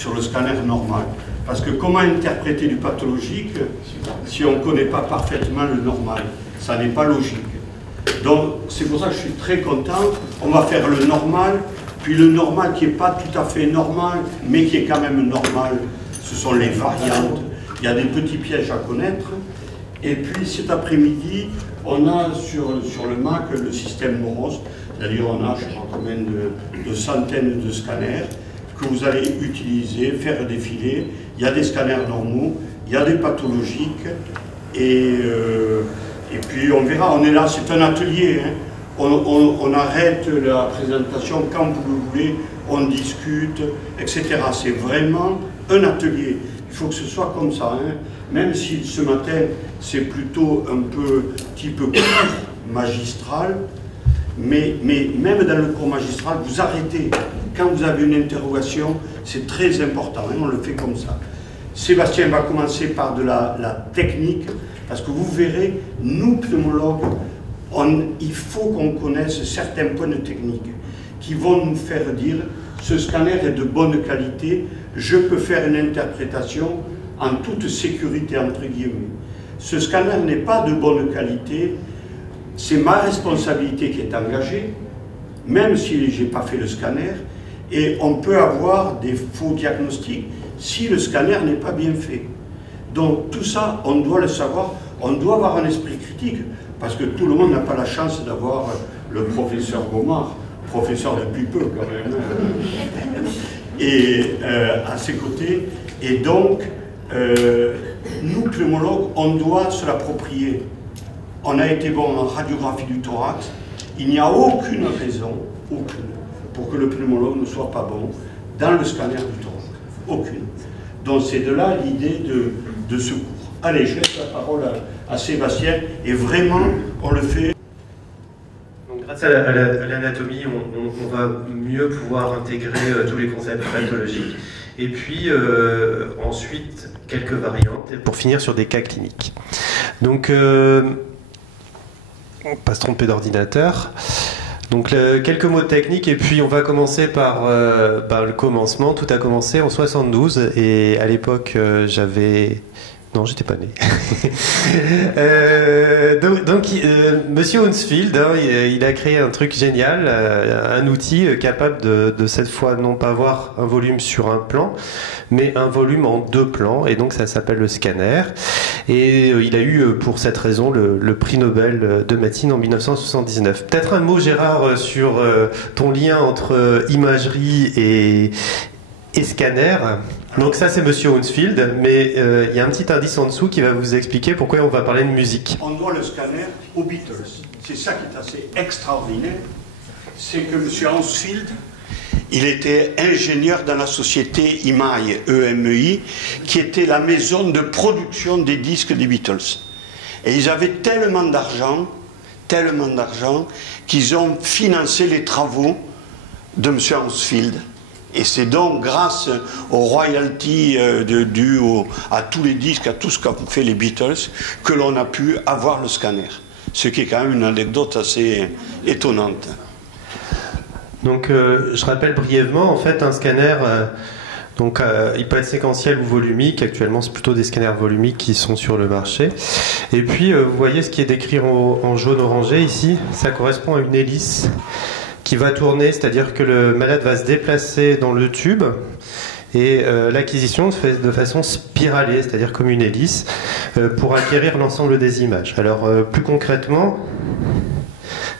sur le scanner normal. Parce que comment interpréter du pathologique si on ne connaît pas parfaitement le normal? Ça n'est pas logique. Donc c'est pour ça que je suis très content. On va faire le normal, puis le normal qui n'est pas tout à fait normal, mais qui est quand même normal, ce sont les variantes. Il y a des petits pièges à connaître. Et puis cet après-midi, on a sur le Mac le système Moros, c'est-à-dire on a je ne sais pas combien de centaines de scanners que vous allez utiliser, faire défiler. Il y a des scanners normaux, il y a des pathologiques, et puis on verra, on est là, c'est un atelier, hein. On arrête la présentation quand vous le voulez, on discute, etc. C'est vraiment un atelier. Il faut que ce soit comme ça, hein. Même si ce matin c'est plutôt un peu type cours magistral, mais même dans le cours magistral, vous arrêtez. Quand vous avez une interrogation, c'est très important, hein, on le fait comme ça. Sébastien va commencer par de la technique, parce que vous verrez, nous pneumologues, il faut qu'on connaisse certains points de technique qui vont nous faire dire ce scanner est de bonne qualité, je peux faire une interprétation en toute sécurité, entre guillemets. Ce scanner n'est pas de bonne qualité, c'est ma responsabilité qui est engagée, même si je n'ai pas fait le scanner, et on peut avoir des faux diagnostics si le scanner n'est pas bien fait. Donc tout ça, on doit le savoir, on doit avoir un esprit critique, parce que tout le monde n'a pas la chance d'avoir le professeur Gomard, professeur depuis peu quand même, et à ses côtés. Et donc, nous, pneumologues, on doit se l'approprier. On a été bon en radiographie du thorax, il n'y a aucune raison, aucune, pour que le pneumologue ne soit pas bon dans le scanner du thorax. Aucune. Donc c'est de là l'idée de ce cours. Allez, je laisse la parole à Sébastien, et vraiment, on le fait. Donc, grâce à l'anatomie, on va mieux pouvoir intégrer tous les concepts pathologiques. Et puis, ensuite, quelques variantes, pour finir sur des cas cliniques. Donc, on ne va pas se tromper d'ordinateur. Donc quelques mots techniques, et puis on va commencer par le commencement. Tout a commencé en 72, et à l'époque j'avais... Non, j'étais pas né. Monsieur Hounsfield, hein, il a créé un truc génial, un outil capable de cette fois non pas voir un volume sur un plan, mais un volume en 2 plans, et donc ça s'appelle le scanner. Et il a eu pour cette raison le prix Nobel de médecine en 1979. Peut-être un mot, Gérard, sur ton lien entre imagerie et scanner. Donc ça c'est Monsieur Hounsfield, mais il y a un petit indice en dessous qui va vous expliquer pourquoi on va parler de musique. On doit le scanner aux Beatles. C'est ça qui est assez extraordinaire, c'est que Monsieur Hounsfield, il était ingénieur dans la société EMI, EMI, qui était la maison de production des disques des Beatles. Et ils avaient tellement d'argent, qu'ils ont financé les travaux de Monsieur Hounsfield. Et c'est donc grâce aux royalties dues à tous les disques, à tout ce qu'ont fait les Beatles, que l'on a pu avoir le scanner. Ce qui est quand même une anecdote assez étonnante. Donc je rappelle brièvement, en fait un scanner, il peut être séquentiel ou volumique. Actuellement c'est plutôt des scanners volumiques qui sont sur le marché. Et puis vous voyez ce qui est décrit en jaune orangé ici, ça correspond à une hélice qui va tourner, c'est-à-dire que le malade va se déplacer dans le tube, et l'acquisition se fait de façon spiralée, c'est-à-dire comme une hélice, pour acquérir l'ensemble des images. Alors plus concrètement,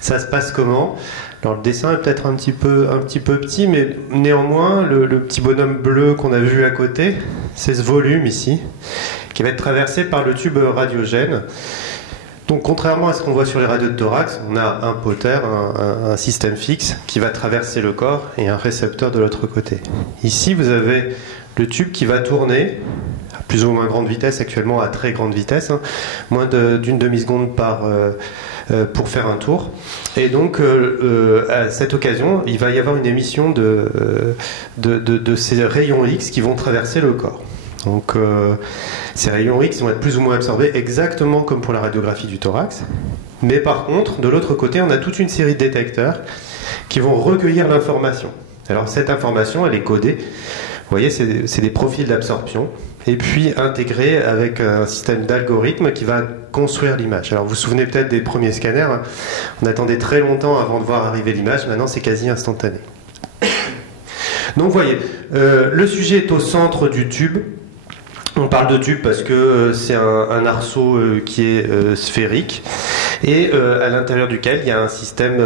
ça se passe comment? Alors le dessin est peut-être un petit peu petit, mais néanmoins le petit bonhomme bleu qu'on a vu à côté, c'est ce volume ici, qui va être traversé par le tube radiogène. Donc contrairement à ce qu'on voit sur les radios de thorax, on a un potter, un système fixe qui va traverser le corps, et un récepteur de l'autre côté. Ici vous avez le tube qui va tourner à plus ou moins grande vitesse, actuellement à très grande vitesse, hein, moins d'une demi-seconde pour faire un tour. Et donc à cette occasion, il va y avoir une émission de ces rayons X qui vont traverser le corps. Donc ces rayons X vont être plus ou moins absorbés exactement comme pour la radiographie du thorax. Mais par contre, de l'autre côté, on a toute une série de détecteurs qui vont recueillir l'information. Alors cette information, elle est codée. voyez, c'est des profils d'absorption. Et puis intégré avec un système d'algorithme qui va construire l'image. Alors vous vous souvenez peut-être des premiers scanners, hein. On attendait très longtemps avant de voir arriver l'image, maintenant c'est quasi instantané. Donc vous voyez, le sujet est au centre du tube. On parle de tube parce que c'est un arceau qui est sphérique et à l'intérieur duquel il y a un système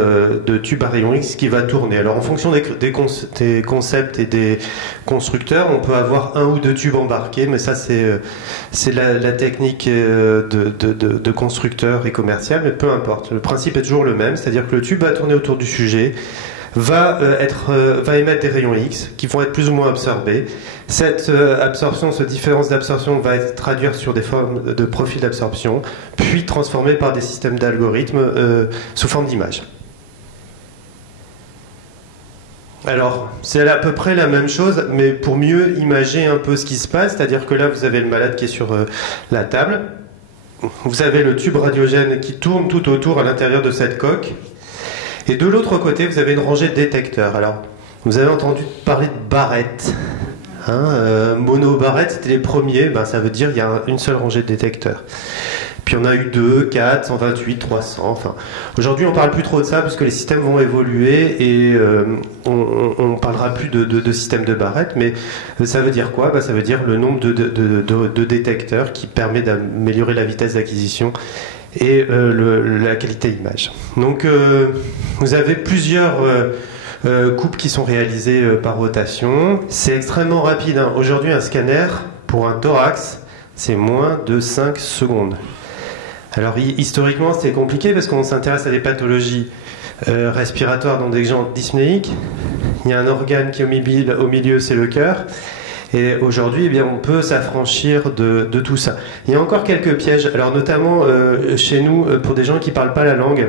de tube à rayon X qui va tourner. Alors en fonction des concepts et des constructeurs, on peut avoir un ou deux tubes embarqués, mais ça c'est la technique de constructeur et commercial, mais peu importe. Le principe est toujours le même, c'est-à-dire que le tube va tourner autour du sujet, va émettre des rayons X qui vont être plus ou moins absorbés. Cette absorption, cette différence d'absorption va être traduite sur des formes de profils d'absorption, puis transformée par des systèmes d'algorithmes sous forme d'images. Alors, c'est à peu près la même chose, mais pour mieux imager un peu ce qui se passe, c'est-à-dire que là, vous avez le malade qui est sur la table, vous avez le tube radiogène qui tourne tout autour à l'intérieur de cette coque, et de l'autre côté, vous avez une rangée de détecteurs. Alors, vous avez entendu parler de barrettes. Mono-barrettes, c'était les premiers. Ben, ça veut dire qu'il y a une seule rangée de détecteurs. Puis on a eu 2, 4, 128, 300. Enfin, aujourd'hui, on ne parle plus trop de ça parce que les systèmes vont évoluer et on ne parlera plus de système de barrettes. Mais ça veut dire quoi? Ben, ça veut dire le nombre de détecteurs qui permet d'améliorer la vitesse d'acquisition et la qualité d'image. Donc vous avez plusieurs coupes qui sont réalisées par rotation. C'est extrêmement rapide, hein. Aujourd'hui, un scanner pour un thorax, c'est moins de 5 secondes. Alors historiquement, c'était compliqué parce qu'on s'intéresse à des pathologies respiratoires dans des gens dyspnéiques. Il y a un organe qui est au milieu, c'est le cœur. Et aujourd'hui, eh bien, on peut s'affranchir de tout ça. Il y a encore quelques pièges, alors notamment chez nous, pour des gens qui ne parlent pas la langue.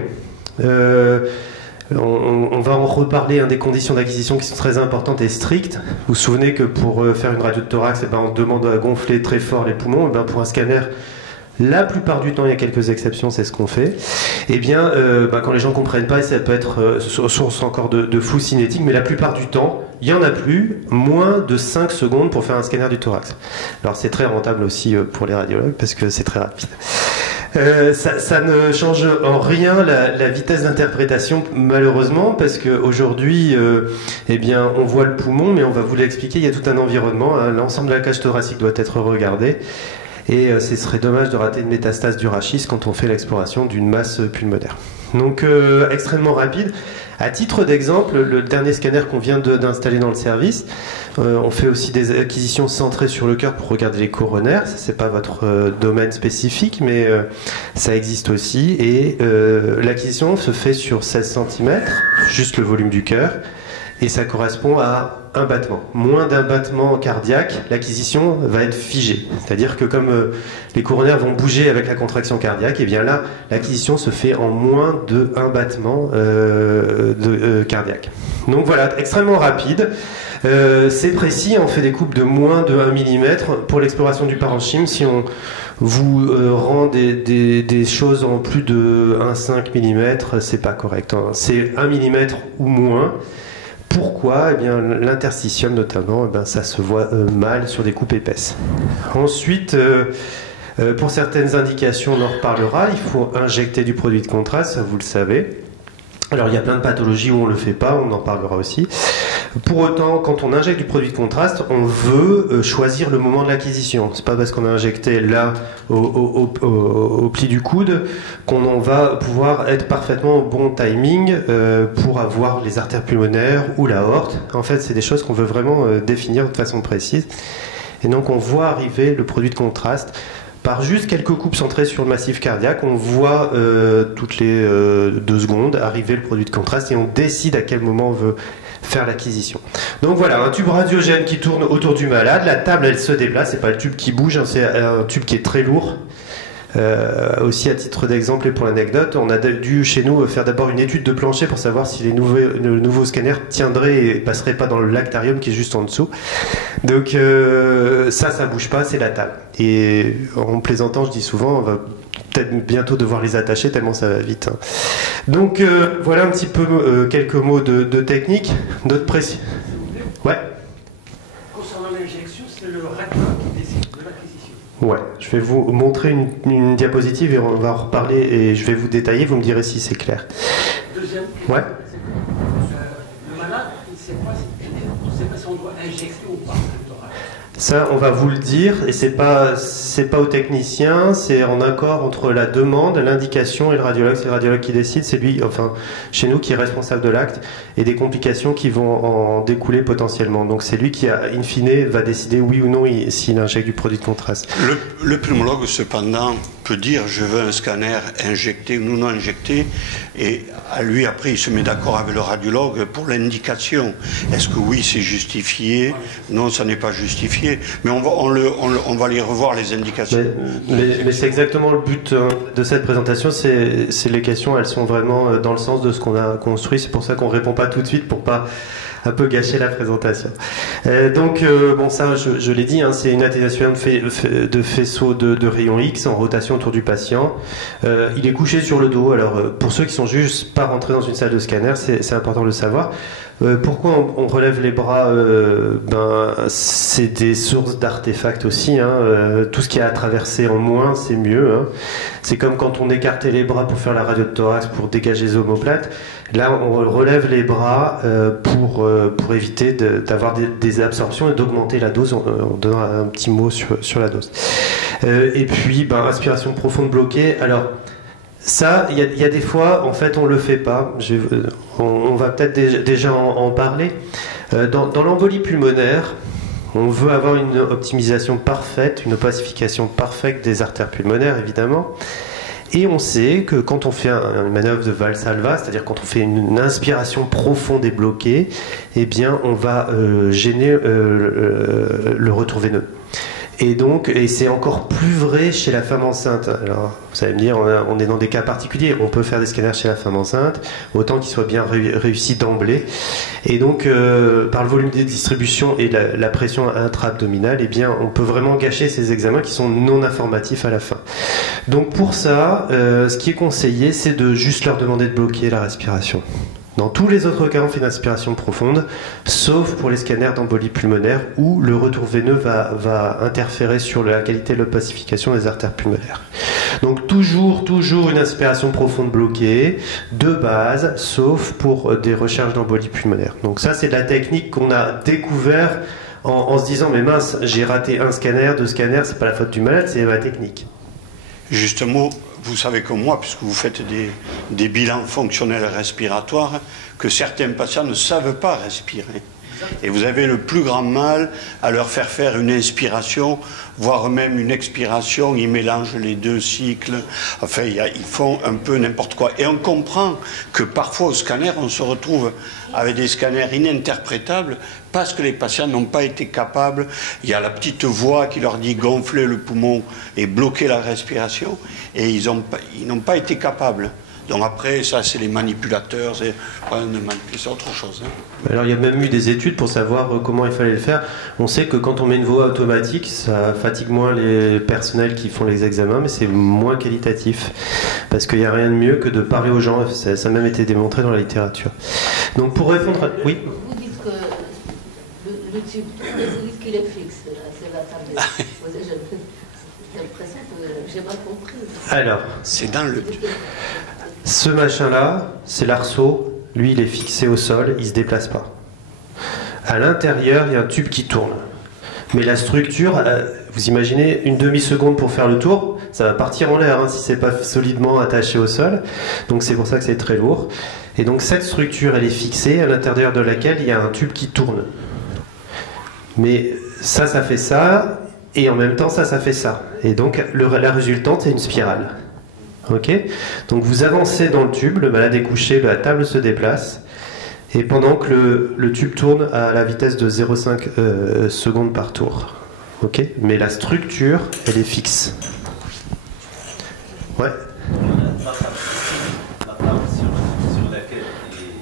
On va en reparler, des conditions d'acquisition qui sont très importantes et strictes. Vous vous souvenez que pour faire une radio de thorax, eh ben, on demande à gonfler très fort les poumons. Eh ben, pour un scanner, la plupart du temps, il y a quelques exceptions, c'est ce qu'on fait. Eh bien, quand les gens ne comprennent pas, ça peut être source encore de flou cinétique, mais la plupart du temps, il n'y en a plus, moins de 5 secondes pour faire un scanner du thorax. Alors c'est très rentable aussi pour les radiologues, parce que c'est très rapide. Ça ne change en rien la vitesse d'interprétation, malheureusement, parce qu'aujourd'hui, eh bien, on voit le poumon, mais on va vous l'expliquer, il y a tout un environnement. Hein, l'ensemble de la cage thoracique doit être regardé. Et ce serait dommage de rater une métastase du rachis quand on fait l'exploration d'une masse pulmonaire. Donc extrêmement rapide. À titre d'exemple, le dernier scanner qu'on vient d'installer dans le service, on fait aussi des acquisitions centrées sur le cœur pour regarder les coronaires. Ça, c'est pas votre domaine spécifique, mais ça existe aussi. Et l'acquisition se fait sur 16 cm, juste le volume du cœur. Et ça correspond à un battement. Moins d'un battement cardiaque, l'acquisition va être figée. C'est-à-dire que comme les coronaires vont bouger avec la contraction cardiaque, et bien là, l'acquisition se fait en moins d'un battement cardiaque. Donc voilà, extrêmement rapide. C'est précis, on fait des coupes de moins de 1 mm. Pour l'exploration du parenchyme, si on vous rend des choses en plus de 1,5 mm, c'est pas correct. Hein. C'est 1 mm ou moins. Pourquoi? Eh bien, l'interstitium notamment, eh bien, ça se voit mal sur des coupes épaisses. Ensuite, pour certaines indications, on en reparlera, il faut injecter du produit de contraste, ça vous le savez. Alors il y a plein de pathologies où on ne le fait pas, on en parlera aussi. Pour autant, quand on injecte du produit de contraste, on veut choisir le moment de l'acquisition. C'est pas parce qu'on a injecté là au pli du coude qu'on va pouvoir être parfaitement au bon timing pour avoir les artères pulmonaires ou l'aorte. En fait, c'est des choses qu'on veut vraiment définir de façon précise. Et donc on voit arriver le produit de contraste. Par juste quelques coupes centrées sur le massif cardiaque, on voit toutes les 2 secondes arriver le produit de contraste et on décide à quel moment on veut faire l'acquisition. Donc voilà, un tube radiogène qui tourne autour du malade, la table elle se déplace, c'est pas le tube qui bouge, hein, c'est un tube qui est très lourd. Aussi à titre d'exemple et pour l'anecdote, on a dû chez nous faire d'abord une étude de plancher pour savoir si le nouveau scanner tiendrait et passerait pas dans le lactarium qui est juste en dessous. Donc ça bouge pas, c'est la table. Et en plaisantant, je dis souvent, on va peut-être bientôt devoir les attacher tellement ça va vite. Hein. Donc voilà un petit peu quelques mots de technique. D'autres précis. Ouais. Concernant Ouais, je vais vous montrer une diapositive et on va en reparler et je vais vous détailler, vous me direz si c'est clair. Deuxième question. Ouais. Le malade, il ne sait pas si on doit injecter ou pas le thorax. Ça, on va vous le dire, et c'est pas au technicien, c'est en accord entre la demande, l'indication et le radiologue. C'est le radiologue qui décide, c'est lui, enfin, chez nous, qui est responsable de l'acte et des complications qui vont en découler potentiellement. Donc c'est lui qui, in fine, va décider oui ou non s'il injecte du produit de contraste. Le pneumologue, cependant, peut dire je veux un scanner injecté ou non injecté, et à lui, après, il se met d'accord avec le radiologue pour l'indication. Est-ce que oui, c'est justifié? Non, ça n'est pas justifié. Mais on va aller revoir les indications. Mais c'est exactement le but de cette présentation. C'est les questions, elles sont vraiment dans le sens de ce qu'on a construit. C'est pour ça qu'on ne répond pas tout de suite pour pas un peu gâcher la présentation. Bon, ça, je l'ai dit, hein, c'est une atténuation de faisceau de rayons X en rotation autour du patient. Il est couché sur le dos. Alors, pour ceux qui sont juste pas rentrés dans une salle de scanner, c'est important de le savoir. Pourquoi on relève les bras? C'est des sources d'artefacts aussi. Hein. Tout ce qui a à traverser en moins, c'est mieux. Hein. C'est comme quand on écartait les bras pour faire la radio de thorax, pour dégager les omoplates. Là, on relève les bras pour éviter d'avoir des absorptions et d'augmenter la dose. On donnera un petit mot sur la dose. Et puis, inspiration profonde bloquée. Alors, ça, il y a des fois, en fait, on le fait pas. On va peut-être déjà en parler. Dans l'embolie pulmonaire, on veut avoir une optimisation parfaite, une opacification parfaite des artères pulmonaires, évidemment. Et on sait que quand on fait une manœuvre de Valsalva, c'est-à-dire quand on fait une inspiration profonde et bloquée, eh bien, on va gêner le retour veineux. Et c'est encore plus vrai chez la femme enceinte. Alors, vous allez me dire, on est dans des cas particuliers. On peut faire des scanners chez la femme enceinte, autant qu'ils soient bien réussis d'emblée. Et donc, par le volume de distribution et la pression intra-abdominale, eh bien, on peut vraiment gâcher ces examens qui sont non informatifs à la fin. Donc, pour ça, ce qui est conseillé, c'est de juste leur demander de bloquer la respiration. Dans tous les autres cas, on fait une inspiration profonde, sauf pour les scanners d'embolie pulmonaire où le retour veineux va interférer sur la qualité de l'opacification des artères pulmonaires. Donc toujours une inspiration profonde bloquée, de base, sauf pour des recherches d'embolie pulmonaire. Donc ça, c'est de la technique qu'on a découvert en se disant, mais mince, j'ai raté un scanner, 2 scanners, c'est pas la faute du malade, c'est ma technique. Justement, vous savez comme moi, puisque vous faites des bilans fonctionnels respiratoires, que certains patients ne savent pas respirer. Et vous avez le plus grand mal à leur faire une inspiration, voire même une expiration. Ils mélangent les 2 cycles. Enfin, ils font un peu n'importe quoi. Et on comprend que parfois au scanner, on se retrouve avec des scanners ininterprétables parce que les patients n'ont pas été capables. Il y a la petite voix qui leur dit gonfler le poumon et bloquer la respiration. Et ils n'ont pas été capables. Donc après, ça, c'est les manipulateurs, c'est autre chose. Hein. Alors, il y a même eu des études pour savoir comment il fallait le faire. On sait que quand on met une voix automatique, ça fatigue moins les personnels qui font les examens, mais c'est moins qualitatif. Parce qu'il n'y a rien de mieux que de parler aux gens. Ça a même été démontré dans la littérature. Donc, pour répondre à... Oui. Vous dites que le tube, vous dites qu'il est fixe, c'est la table. J'ai l'impression que j'ai mal compris. Alors, c'est dans le tube. Ce machin-là, c'est l'arceau. Lui, il est fixé au sol, il ne se déplace pas. À l'intérieur, il y a un tube qui tourne. Mais la structure, vous imaginez une demi-seconde pour faire le tour, ça va partir en l'air si ce n'est pas solidement attaché au sol. Donc c'est pour ça que c'est très lourd. Et donc cette structure, elle est fixée, à l'intérieur de laquelle il y a un tube qui tourne. Mais ça fait ça, et en même temps, ça fait ça. Et donc la résultante, c'est une spirale. Ok, donc vous avancez dans le tube, le malade est couché, la table se déplace, et pendant que le tube tourne à la vitesse de 0,5 secondes par tour. Ok, mais la structure, elle est fixe. Ouais. La table sur laquelle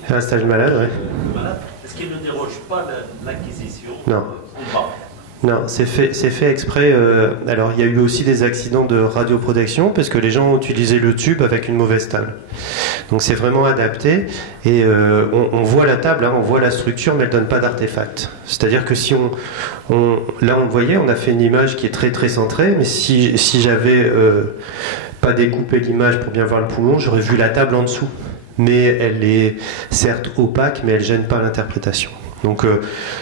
Un stage malade, ouais. le malade, est-ce qu'il ne déroge pas de l'acquisition Non. ou pas? Non, c'est fait exprès. Alors, il y a eu aussi des accidents de radioprotection parce que les gens ont utilisé le tube avec une mauvaise table. Donc, c'est vraiment adapté. Et on voit la table, hein, on voit la structure, mais elle ne donne pas d'artefact. C'est-à-dire que si là, on le voyait, on a fait une image qui est très très centrée, mais si j'avais pas découpé l'image pour bien voir le poumon, j'aurais vu la table en dessous. Mais elle est certes opaque, mais elle ne gêne pas l'interprétation. Donc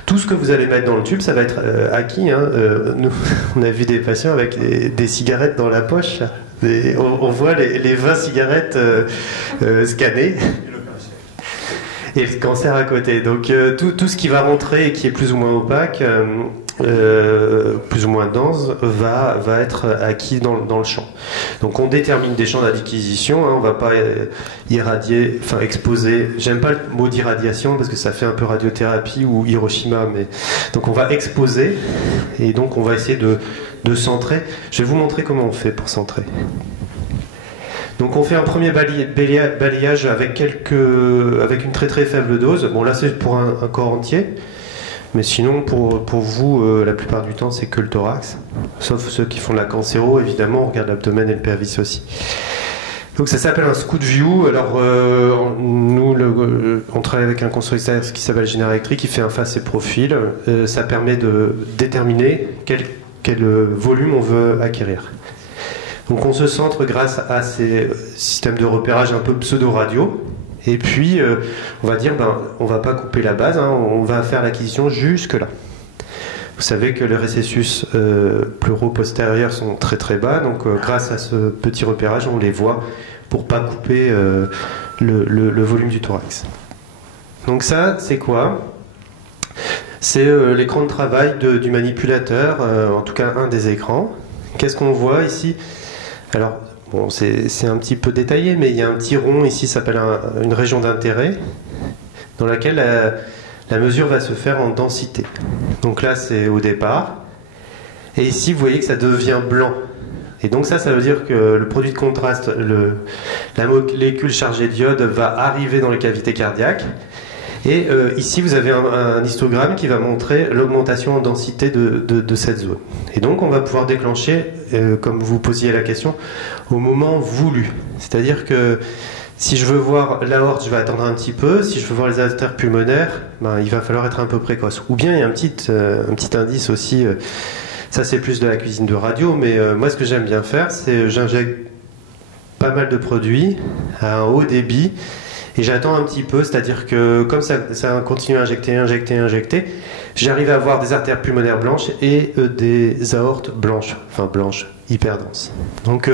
tout ce que vous allez mettre dans le tube, ça va être acquis. Hein. Nous, on a vu des patients avec des cigarettes dans la poche. On voit les 20 cigarettes scannées. Et le cancer à côté. Donc tout ce qui va rentrer et qui est plus ou moins opaque, plus ou moins dense, va être acquis dans le champ. Donc on détermine des champs d'acquisition, hein, on ne va pas irradier, enfin exposer. J'aime pas le mot d'irradiation parce que ça fait un peu radiothérapie ou Hiroshima, mais donc on va exposer et donc on va essayer de centrer. Je vais vous montrer comment on fait pour centrer. Donc on fait un premier balayage avec une très très faible dose. Bon là c'est pour un corps entier, mais sinon pour vous la plupart du temps c'est que le thorax, sauf ceux qui font de la cancéro évidemment, on regarde l'abdomen et le pelvis aussi. Donc ça s'appelle un scout view. Alors nous on travaille avec un constructeur qui s'appelle Général Electric qui fait un face et profil. Ça permet de déterminer quel volume on veut acquérir. Donc on se centre grâce à ces systèmes de repérage un peu pseudo-radio. Et puis on va dire, on va pas couper la base, hein, on va faire l'acquisition jusque là. Vous savez que les récessus pleuro-postérieurs sont très très bas, donc grâce à ce petit repérage, on les voit pour pas couper le volume du thorax. Donc ça, c'est quoi ? C'est l'écran de travail du manipulateur, en tout cas un des écrans. Qu'est-ce qu'on voit ici ? Alors, bon, c'est un petit peu détaillé, mais il y a un petit rond ici, ça s'appelle une région d'intérêt, dans laquelle la mesure va se faire en densité. Donc là, c'est au départ. Et ici, vous voyez que ça devient blanc. Et donc ça veut dire que le produit de contraste, la molécule chargée d'iode, va arriver dans les cavités cardiaques. Et ici, vous avez un histogramme qui va montrer l'augmentation en densité de cette zone. Et donc, on va pouvoir déclencher, comme vous posiez la question, au moment voulu. C'est-à-dire que si je veux voir l'aorte, je vais attendre un petit peu. Si je veux voir les artères pulmonaires, il va falloir être un peu précoce. Ou bien, il y a un petit indice aussi, ça c'est plus de la cuisine de radio, mais moi, ce que j'aime bien faire, c'est j'injecte pas mal de produits à un haut débit, et j'attends un petit peu, c'est-à-dire que comme ça continue à injecter, j'arrive à avoir des artères pulmonaires blanches et des aortes blanches, hyper denses. Donc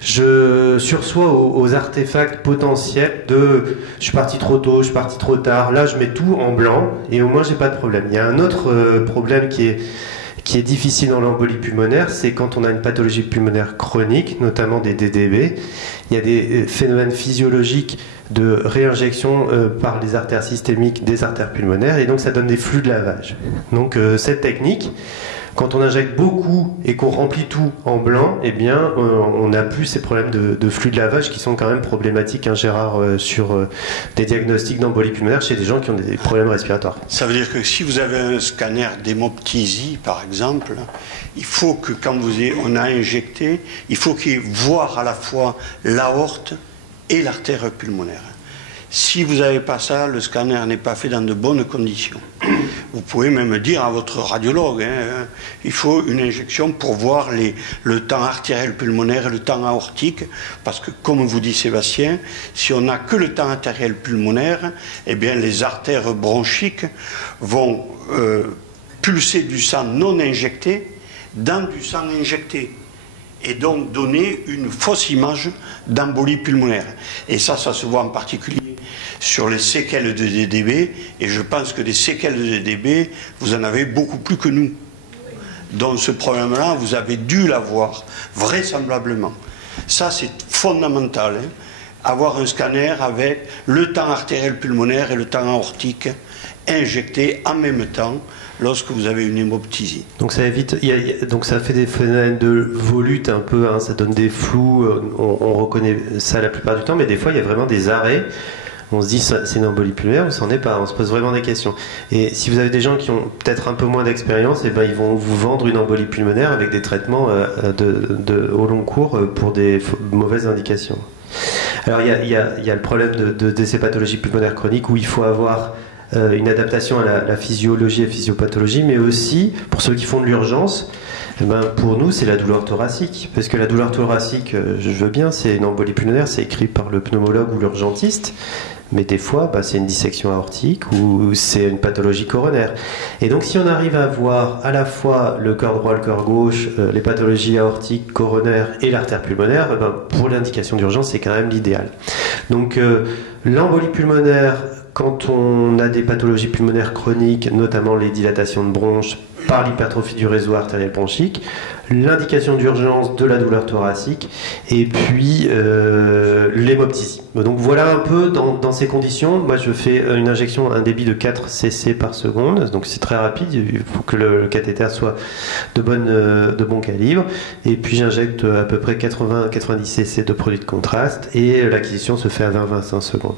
je sursois aux artefacts potentiels de je suis parti trop tôt, je suis parti trop tard. Là, je mets tout en blanc et au moins j'ai pas de problème. Il y a un autre problème qui est difficile dans l'embolie pulmonaire, c'est quand on a une pathologie pulmonaire chronique, notamment des DDB, il y a des phénomènes physiologiques de réinjection par les artères systémiques des artères pulmonaires, et donc ça donne des flux de lavage. Donc cette technique, quand on injecte beaucoup et qu'on remplit tout en blanc, eh bien on n'a plus ces problèmes de flux de lavage qui sont quand même problématiques, hein, Gérard, sur des diagnostics d'embolie pulmonaire chez des gens qui ont des problèmes respiratoires. Ça veut dire que si vous avez un scanner d'hémoptysie, par exemple, il faut que quand on a injecté, il faut qu'il voie à la fois l'aorte et l'artère pulmonaire. Si vous n'avez pas ça, le scanner n'est pas fait dans de bonnes conditions. Vous pouvez même dire à votre radiologue, il faut une injection pour voir le temps artériel pulmonaire et le temps aortique, parce que, comme vous dit Sébastien, si on n'a que le temps artériel pulmonaire, eh bien les artères bronchiques vont pulser du sang non injecté dans du sang injecté, et donc donner une fausse image d'embolie pulmonaire. Et ça se voit en particulier sur les séquelles de DDB, et je pense que des séquelles de DDB, vous en avez beaucoup plus que nous. Donc ce problème-là, vous avez dû l'avoir, vraisemblablement. Ça, c'est fondamental, hein, avoir un scanner avec le temps artériel pulmonaire et le temps aortique injectés en même temps, lorsque vous avez une hémoptysie. Donc ça évite, donc ça fait des phénomènes de volute un peu, hein, ça donne des flous, on reconnaît ça la plupart du temps, mais des fois il y a vraiment des arrêts On se dit c'est une embolie pulmonaire ou c'en est pas, on se pose vraiment des questions. Et si vous avez des gens qui ont peut-être un peu moins d'expérience, eh ben, ils vont vous vendre une embolie pulmonaire avec des traitements au long cours pour des mauvaises indications. Alors il y a le problème de ces pathologies pulmonaires chroniques où il faut avoir une adaptation à la physiologie et physiopathologie, mais aussi pour ceux qui font de l'urgence. Eh ben, pour nous, c'est la douleur thoracique. Parce que la douleur thoracique, je veux bien, c'est une embolie pulmonaire, c'est écrit par le pneumologue ou l'urgentiste. Mais des fois, c'est une dissection aortique ou c'est une pathologie coronaire. Et donc, si on arrive à voir à la fois le cœur droit, le cœur gauche, les pathologies aortiques, coronaires et l'artère pulmonaire, pour l'indication d'urgence, c'est quand même l'idéal. Donc, l'embolie pulmonaire, quand on a des pathologies pulmonaires chroniques, notamment les dilatations de bronches par l'hypertrophie du réseau artériel bronchique, l'indication d'urgence de la douleur thoracique et puis l'hémoptysie. Donc voilà un peu dans ces conditions. Moi je fais une injection à un débit de 4 cc par seconde, donc c'est très rapide, il faut que le cathéter soit de bon calibre, et puis j'injecte à peu près 80-90 cc de produit de contraste et l'acquisition se fait à 20-25 secondes.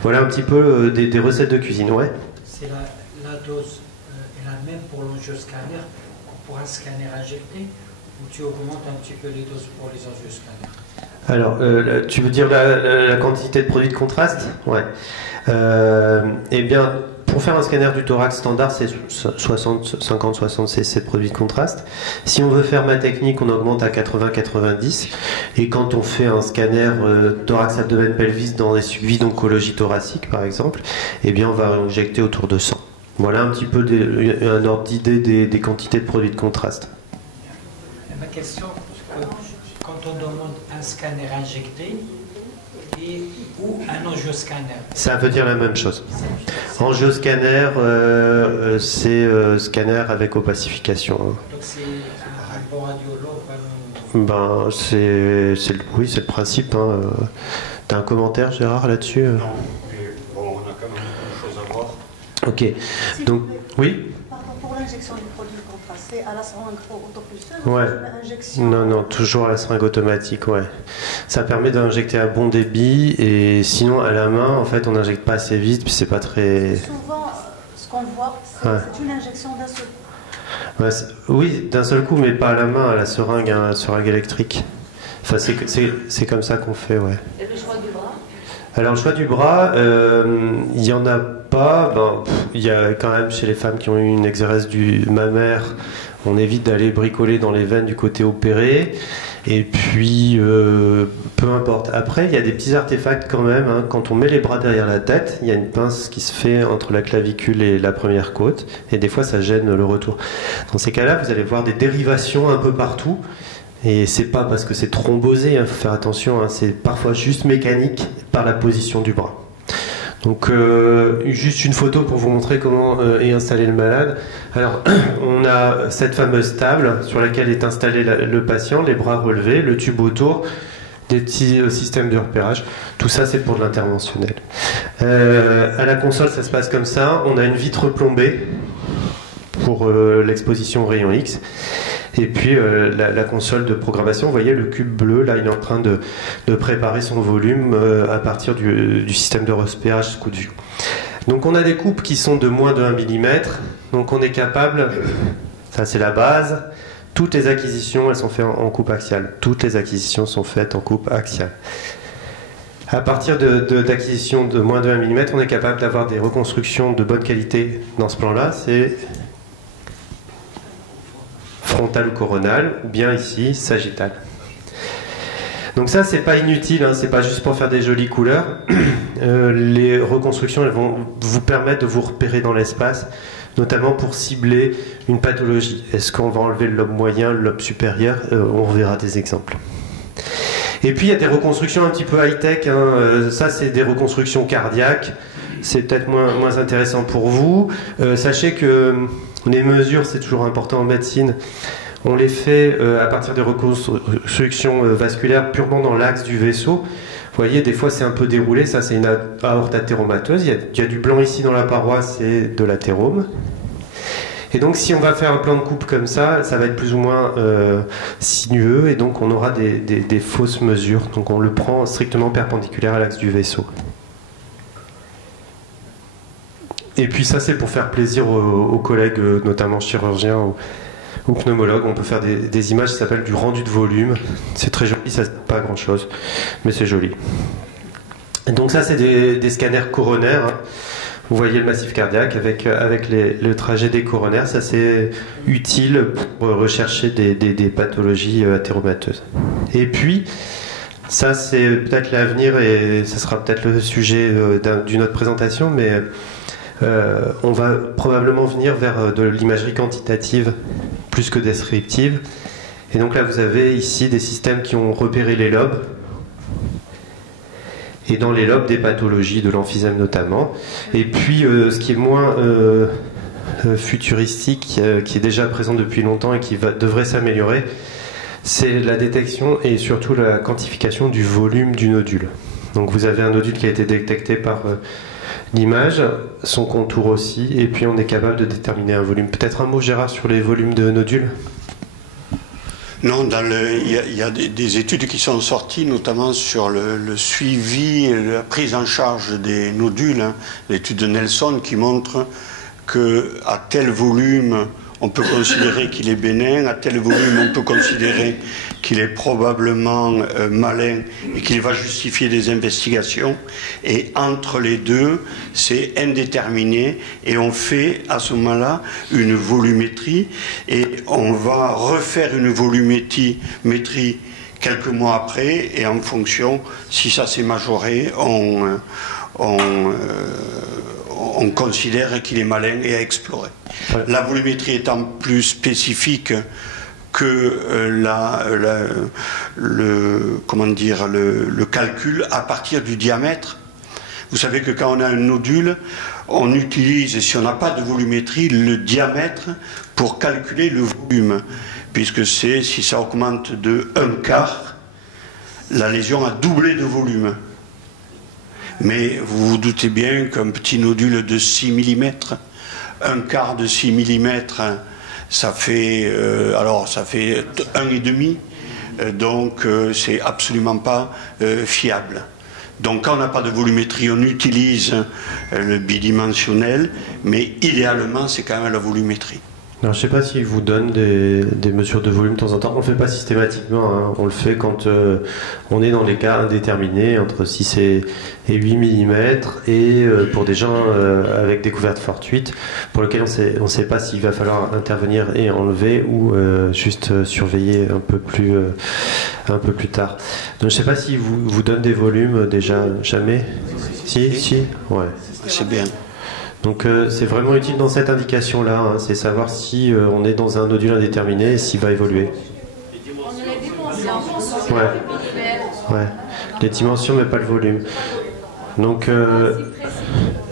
Voilà un petit peu des recettes de cuisine. Ouais. C'est la dose est la même pour l'angioscanner, pour un scanner injecté, ou tu augmentes un petit peu les doses pour les angioscanners? Alors, tu veux dire la quantité de produit de contraste? Ouais. Eh bien, pour faire un scanner du thorax standard, c'est 50-60 cc de produit de contraste. Si on veut faire ma technique, on augmente à 80-90. Et quand on fait un scanner thorax abdomen pelvis dans des suivis d'oncologie thoracique, par exemple, eh bien, on va injecter autour de 100. Voilà un petit peu un ordre d'idée des quantités de produits de contraste. Et ma question, quand on demande un scanner injecté ou un angioscanner, ça veut dire la même chose. Angioscanner, c'est scanner avec opacification. Donc c'est un bon radiologue Oui, c'est le principe. Hein. T'as un commentaire, Gérard, là-dessus? Non, mais bon, on a quand même beaucoup de choses à voir. Ok, donc, oui. Pardon, pour l'injection du produit de contraste, c'est à la seringue autopulseur? Ouais. Injection... Non, toujours à la seringue automatique, ouais. Ça permet d'injecter à bon débit, et sinon, à la main, en fait, on n'injecte pas assez vite, puis c'est pas très... Souvent, ce qu'on voit, c'est une injection d'un seul coup. Ouais, oui, d'un seul coup, mais pas à la main, à la seringue électrique. Enfin, c'est comme ça qu'on fait, ouais. Et le choix du bras? Alors, le choix du bras, il n'y en a pas. Il y a quand même chez les femmes qui ont eu une exérèse du mammaire, on évite d'aller bricoler dans les veines du côté opéré. Et puis, peu importe. Après, il y a des petits artefacts quand même. Hein. Quand on met les bras derrière la tête, il y a une pince qui se fait entre la clavicule et la première côte. Et des fois, ça gêne le retour. Dans ces cas-là, vous allez voir des dérivations un peu partout. Et c'est pas parce que c'est thrombosé, il faut faire attention, hein, c'est parfois juste mécanique par la position du bras. Donc juste une photo pour vous montrer comment est installé le malade. Alors on a cette fameuse table sur laquelle est installé le patient, les bras relevés, le tube autour, des petits systèmes de repérage. Tout ça c'est pour de l'interventionnel. À la console ça se passe comme ça, on a une vitre plombée pour l'exposition aux rayons X. Et puis la console de programmation, vous voyez le cube bleu, là il est en train de préparer son volume à partir du système de repérage ScootView. Donc on a des coupes qui sont de moins de 1 mm, donc on est capable, ça c'est la base, toutes les acquisitions elles sont faites en coupe axiale, toutes les acquisitions sont faites en coupe axiale. À partir d'acquisitions de moins de 1 mm, on est capable d'avoir des reconstructions de bonne qualité dans ce plan-là, c'est frontal ou coronal, ou bien ici, sagittal. Donc ça, c'est pas inutile, hein, c'est pas juste pour faire des jolies couleurs. Les reconstructions, elles vont vous permettre de vous repérer dans l'espace, notamment pour cibler une pathologie. Est-ce qu'on va enlever le lobe moyen, le lobe supérieur? On verra des exemples. Et puis, il y a des reconstructions un petit peu high-tech. Hein. Ça, c'est des reconstructions cardiaques. C'est peut-être moins intéressant pour vous. Sachez que les mesures, c'est toujours important en médecine. On les fait à partir de reconstructions vasculaires purement dans l'axe du vaisseau. Vous voyez, des fois c'est un peu déroulé. Ça, c'est une aorte athéromateuse. Il y a du blanc ici dans la paroi, c'est de l'athérome. Et donc, si on va faire un plan de coupe comme ça, ça va être plus ou moins sinueux. Et donc, on aura des fausses mesures. Donc, on le prend strictement perpendiculaire à l'axe du vaisseau. Et puis ça, c'est pour faire plaisir aux collègues, notamment chirurgiens ou pneumologues. On peut faire des images qui s'appellent du rendu de volume. C'est très joli, ça ne sert pas à grand chose, mais c'est joli. Et donc ça, c'est des scanners coronaires. Hein. Vous voyez le massif cardiaque avec le trajet des coronaires. Ça, c'est utile pour rechercher des pathologies athéromateuses. Et puis, ça, c'est peut-être l'avenir et ça sera peut-être le sujet d'une autre présentation, mais on va probablement venir vers de l'imagerie quantitative plus que descriptive. Et donc là, vous avez ici des systèmes qui ont repéré les lobes. Et dans les lobes, des pathologies, de l'emphysème notamment. Et puis, ce qui est moins futuristique, qui est déjà présent depuis longtemps et qui devrait s'améliorer, c'est la détection et surtout la quantification du volume du nodule. Donc vous avez un nodule qui a été détecté par l'image, son contour aussi, et puis on est capable de déterminer un volume. Peut-être un mot, Gérard, sur les volumes de nodules ? Non, il y a des études qui sont sorties, notamment sur le suivi et la prise en charge des nodules. Hein. L'étude de Nelson qui montre qu'à tel volume, on peut considérer qu'il est bénin, à tel volume, on peut considérer qu'il est probablement malin et qu'il va justifier des investigations. Et entre les deux, c'est indéterminé et on fait à ce moment-là une volumétrie et on va refaire une volumétrie quelques mois après et en fonction, si ça s'est majoré, on considère qu'il est malin et à explorer. Ouais. La volumétrie étant plus spécifique que le calcul à partir du diamètre. Vous savez que quand on a un nodule, on utilise, si on n'a pas de volumétrie, le diamètre pour calculer le volume, puisque si ça augmente de 1/4, la lésion a doublé de volume. Mais vous vous doutez bien qu'un petit nodule de 6 mm, 1/4 de 6 mm, ça fait 1,5, donc c'est absolument pas fiable. Donc quand on n'a pas de volumétrie, on utilise le bidimensionnel, mais idéalement c'est quand même la volumétrie. Alors, je ne sais pas s'ils vous donnent des mesures de volume de temps en temps. On ne le fait pas systématiquement. Hein. On le fait quand on est dans les cas indéterminés, entre 6 et 8 mm, et pour des gens avec découverte fortuite, pour lesquels on ne sait pas s'il va falloir intervenir et enlever ou juste surveiller un peu plus tard. Donc, je ne sais pas s'ils vous donnent des volumes déjà. Jamais ? Si. Ouais. C'est bien. Donc c'est vraiment utile dans cette indication-là, hein, c'est savoir si on est dans un nodule indéterminé et s'il va évoluer. Ouais. Les dimensions mais pas le volume. Donc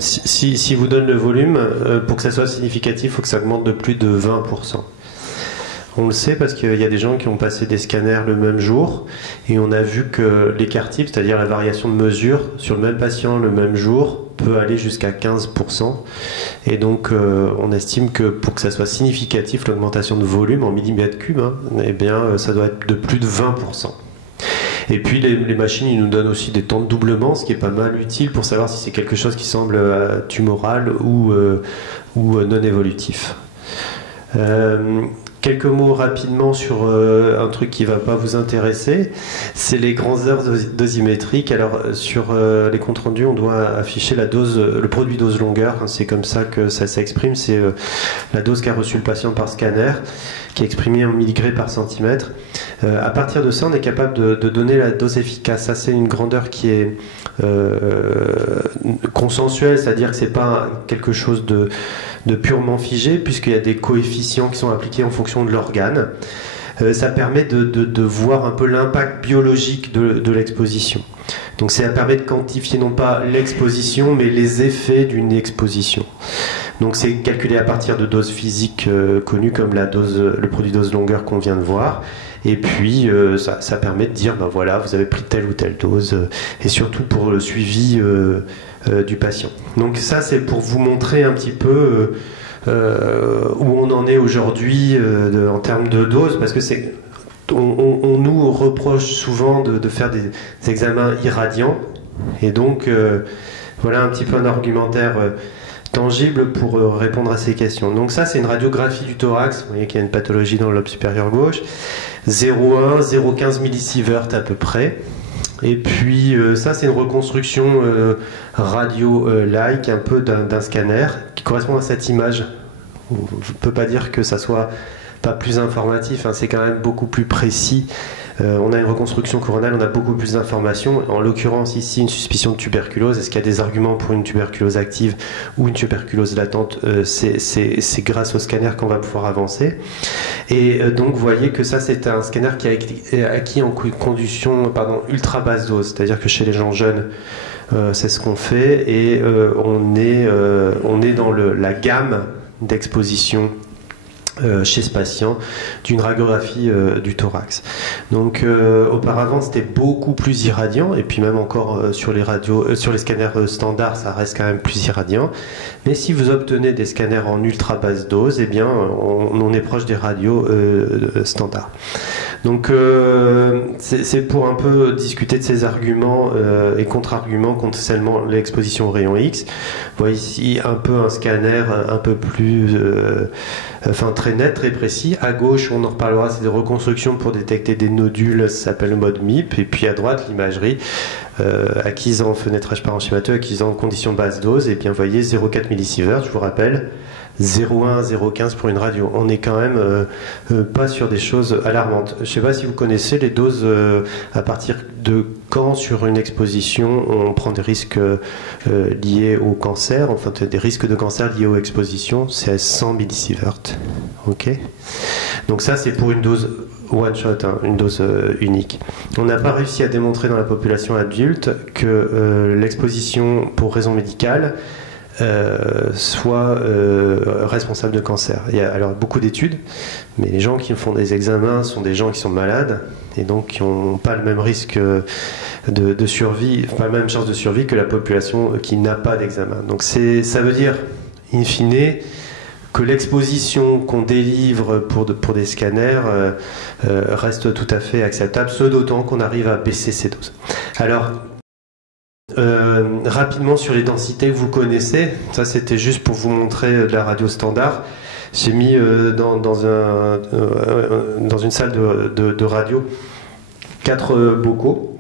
si vous donne le volume, pour que ça soit significatif, il faut que ça augmente de plus de 20%. On le sait parce qu'il y a des gens qui ont passé des scanners le même jour et on a vu que l'écart type, c'est-à-dire la variation de mesure sur le même patient le même jour, peut aller jusqu'à 15%. Et donc on estime que pour que ça soit significatif, l'augmentation de volume en millimètres cubes, eh bien, ça doit être de plus de 20%. Et puis les machines, ils nous donnent aussi des temps de doublement, ce qui est pas mal utile pour savoir si c'est quelque chose qui semble tumoral ou non évolutif. Quelques mots rapidement sur un truc qui ne va pas vous intéresser, c'est les grandes heures dosimétriques. Alors sur les comptes rendus, on doit afficher la dose, le produit dose-longueur, hein, c'est comme ça que ça s'exprime, c'est la dose qu'a reçue le patient par scanner, qui est exprimée en milligrammes par centimètre. À partir de ça, on est capable de donner la dose efficace. Ça, c'est une grandeur qui est consensuelle, c'est-à-dire que ce n'est pas quelque chose de purement figé, puisqu'il y a des coefficients qui sont appliqués en fonction de l'organe. Ça permet de voir un peu l'impact biologique de l'exposition. Donc ça permet de quantifier non pas l'exposition, mais les effets d'une exposition. Donc c'est calculé à partir de doses physiques connues comme le produit dose-longueur qu'on vient de voir. Et puis ça permet de dire, ben voilà, vous avez pris telle ou telle dose, et surtout pour le suivi du patient. Donc ça, c'est pour vous montrer un petit peu où on en est aujourd'hui en termes de dose, parce que on nous reproche souvent de faire des examens irradiants, et donc voilà un petit peu un argumentaire tangible pour répondre à ces questions. Donc ça, c'est une radiographie du thorax. Vous voyez qu'il y a une pathologie dans le lobe supérieur gauche. 0,1, 0,15 millisievert à peu près. Et puis ça, c'est une reconstruction radio-like un peu d'un scanner qui correspond à cette image. On ne peut pas dire que ça soit pas plus informatif, hein, c'est quand même beaucoup plus précis. On a une reconstruction coronale, on a beaucoup plus d'informations. En l'occurrence, ici, une suspicion de tuberculose. Est-ce qu'il y a des arguments pour une tuberculose active ou une tuberculose latente? C'est grâce au scanner qu'on va pouvoir avancer. Et donc, vous voyez que ça, c'est un scanner qui a été acquis en condition ultra basse dose. C'est-à-dire que chez les gens jeunes, c'est ce qu'on fait. Et on est dans la gamme d'exposition chez ce patient d'une radiographie du thorax. Donc auparavant c'était beaucoup plus irradiant, et puis même encore sur les scanners standards ça reste quand même plus irradiant, mais si vous obtenez des scanners en ultra basse dose, eh bien on est proche des radios standards. Donc c'est pour un peu discuter de ces arguments et contre-arguments concernant l'exposition au rayon X. Vous voyez ici un peu un scanner un peu plus très net, très précis. À gauche, on en reparlera, c'est des reconstructions pour détecter des nodules, ça s'appelle le mode MIP. Et puis à droite, l'imagerie acquise en fenêtrage parenchymateux, acquise en conditions basse dose. Et bien vous voyez 0,4 millisievert, je vous rappelle, 0,1, 0,15 pour une radio. On n'est quand même pas sur des choses alarmantes. Je ne sais pas si vous connaissez les doses, à partir de quand sur une exposition on prend des risques liés au cancer, enfin des risques de cancer liés aux expositions, c'est à 100 millisieverts. Ok. Donc ça c'est pour une dose one shot, hein, une dose unique. On n'a pas réussi à démontrer dans la population adulte que l'exposition pour raison médicale soit responsable de cancer. Il y a alors beaucoup d'études, mais les gens qui font des examens sont des gens qui sont malades et donc qui n'ont pas le même risque de survie, pas la même chance de survie que la population qui n'a pas d'examen. Donc ça veut dire, in fine, que l'exposition qu'on délivre pour des scanners reste tout à fait acceptable, ce d'autant qu'on arrive à baisser ces doses. Alors, rapidement sur les densités que vous connaissez, ça c'était juste pour vous montrer de la radio standard. J'ai mis dans une salle de radio 4 bocaux.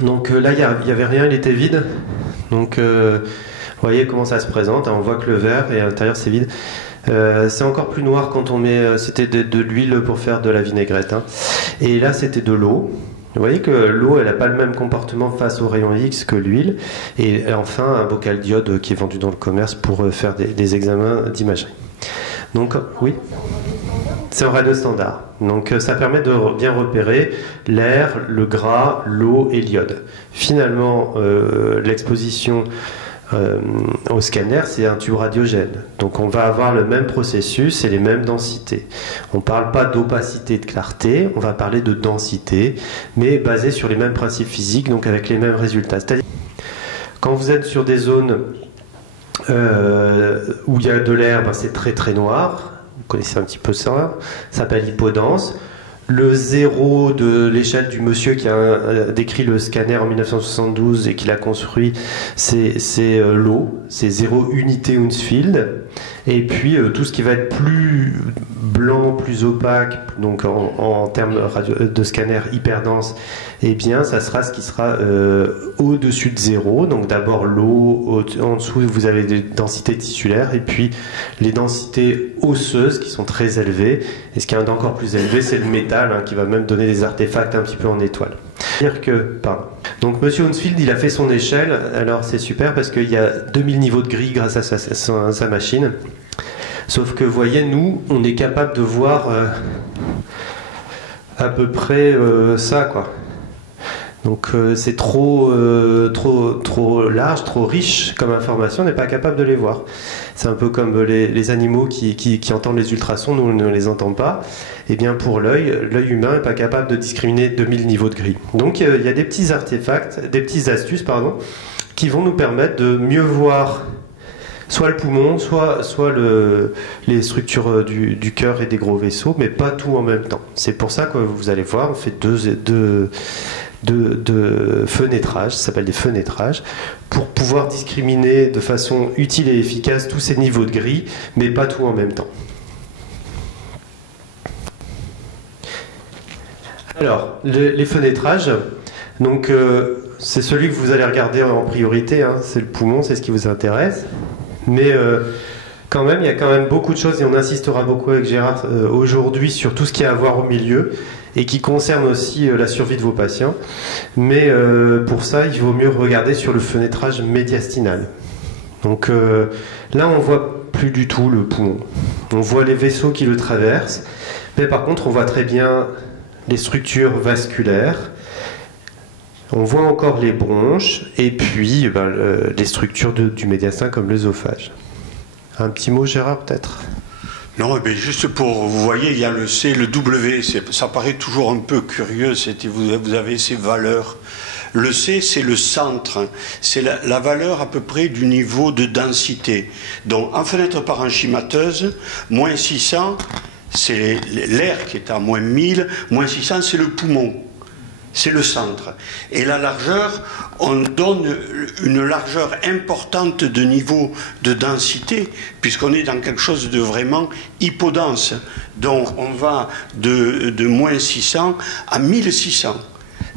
Donc là il n'y avait rien, il était vide. Donc vous voyez comment ça se présente, hein, on voit que le verre et à l'intérieur c'est vide. C'est encore plus noir quand on met, c'était de l'huile pour faire de la vinaigrette, hein. Et là c'était de l'eau. Vous voyez que l'eau, elle n'a pas le même comportement face au rayon X que l'huile. Et enfin, un bocal d'iode qui est vendu dans le commerce pour faire des examens d'imagerie. Donc, oui, c'est en radio standard. Donc, ça permet de bien repérer l'air, le gras, l'eau et l'iode. Finalement, l'exposition au scanner, c'est un tube radiogène. Donc on va avoir le même processus et les mêmes densités. On ne parle pas d'opacité, de clarté, on va parler de densité, mais basé sur les mêmes principes physiques, donc avec les mêmes résultats. C'est-à-dire, quand vous êtes sur des zones où il y a de l'air, c'est très très noir. Vous connaissez un petit peu ça, ça s'appelle hypodense. Le zéro de l'échelle du monsieur qui a décrit le scanner en 1972 et qui l'a construit, c'est l'eau, c'est 0 unité Hounsfield. Et puis tout ce qui va être plus blanc, plus opaque, donc en termes de scanner hyper dense, eh bien ça sera ce qui sera au-dessus de 0. Donc d'abord l'eau, en dessous vous avez des densités tissulaires et puis les densités osseuses qui sont très élevées. Et ce qui est encore plus élevé, c'est le métal, hein, qui va même donner des artefacts un petit peu en étoile. Donc Monsieur Hounsfield, il a fait son échelle. Alors c'est super parce qu'il y a 2000 niveaux de gris grâce à sa machine. Sauf que, vous voyez, nous, on est capable de voir à peu près ça, quoi. Donc c'est trop large, trop riche comme information, on n'est pas capable de les voir. C'est un peu comme les animaux qui entendent les ultrasons, nous on ne les entend pas. Et bien pour l'œil humain n'est pas capable de discriminer 2000 niveaux de gris. Donc il y a des petits artefacts, des petites astuces, qui vont nous permettre de mieux voir soit le poumon, soit les structures du cœur et des gros vaisseaux, mais pas tout en même temps. C'est pour ça que vous allez voir, on fait deux de fenêtrage, ça s'appelle des fenêtrages, pour pouvoir discriminer de façon utile et efficace tous ces niveaux de gris, mais pas tout en même temps. Alors, les fenêtrages, donc c'est celui que vous allez regarder en priorité, hein, c'est le poumon, c'est ce qui vous intéresse, mais quand même, il y a quand même beaucoup de choses, et on insistera beaucoup avec Gérard aujourd'hui sur tout ce qui a à voir au milieu, et qui concerne aussi la survie de vos patients. Mais pour ça, il vaut mieux regarder sur le fenêtrage médiastinal. Donc là, on voit plus du tout le poumon. On voit les vaisseaux qui le traversent, mais par contre, on voit très bien les structures vasculaires. On voit encore les bronches, et puis les structures du médiastin comme l'œsophage. Un petit mot, Gérard, peut-être ? Non, mais juste pour, vous voyez, il y a le C, le W, ça paraît toujours un peu curieux, vous avez ces valeurs. Le C, c'est le centre, c'est la valeur à peu près du niveau de densité. Donc, en fenêtre parenchymateuse, moins 600, c'est l'air qui est à moins 1000, moins 600, c'est le poumon. C'est le centre. Et la largeur, on donne une largeur importante de niveau de densité, puisqu'on est dans quelque chose de vraiment hypodense. Donc on va de moins 600 à 1600.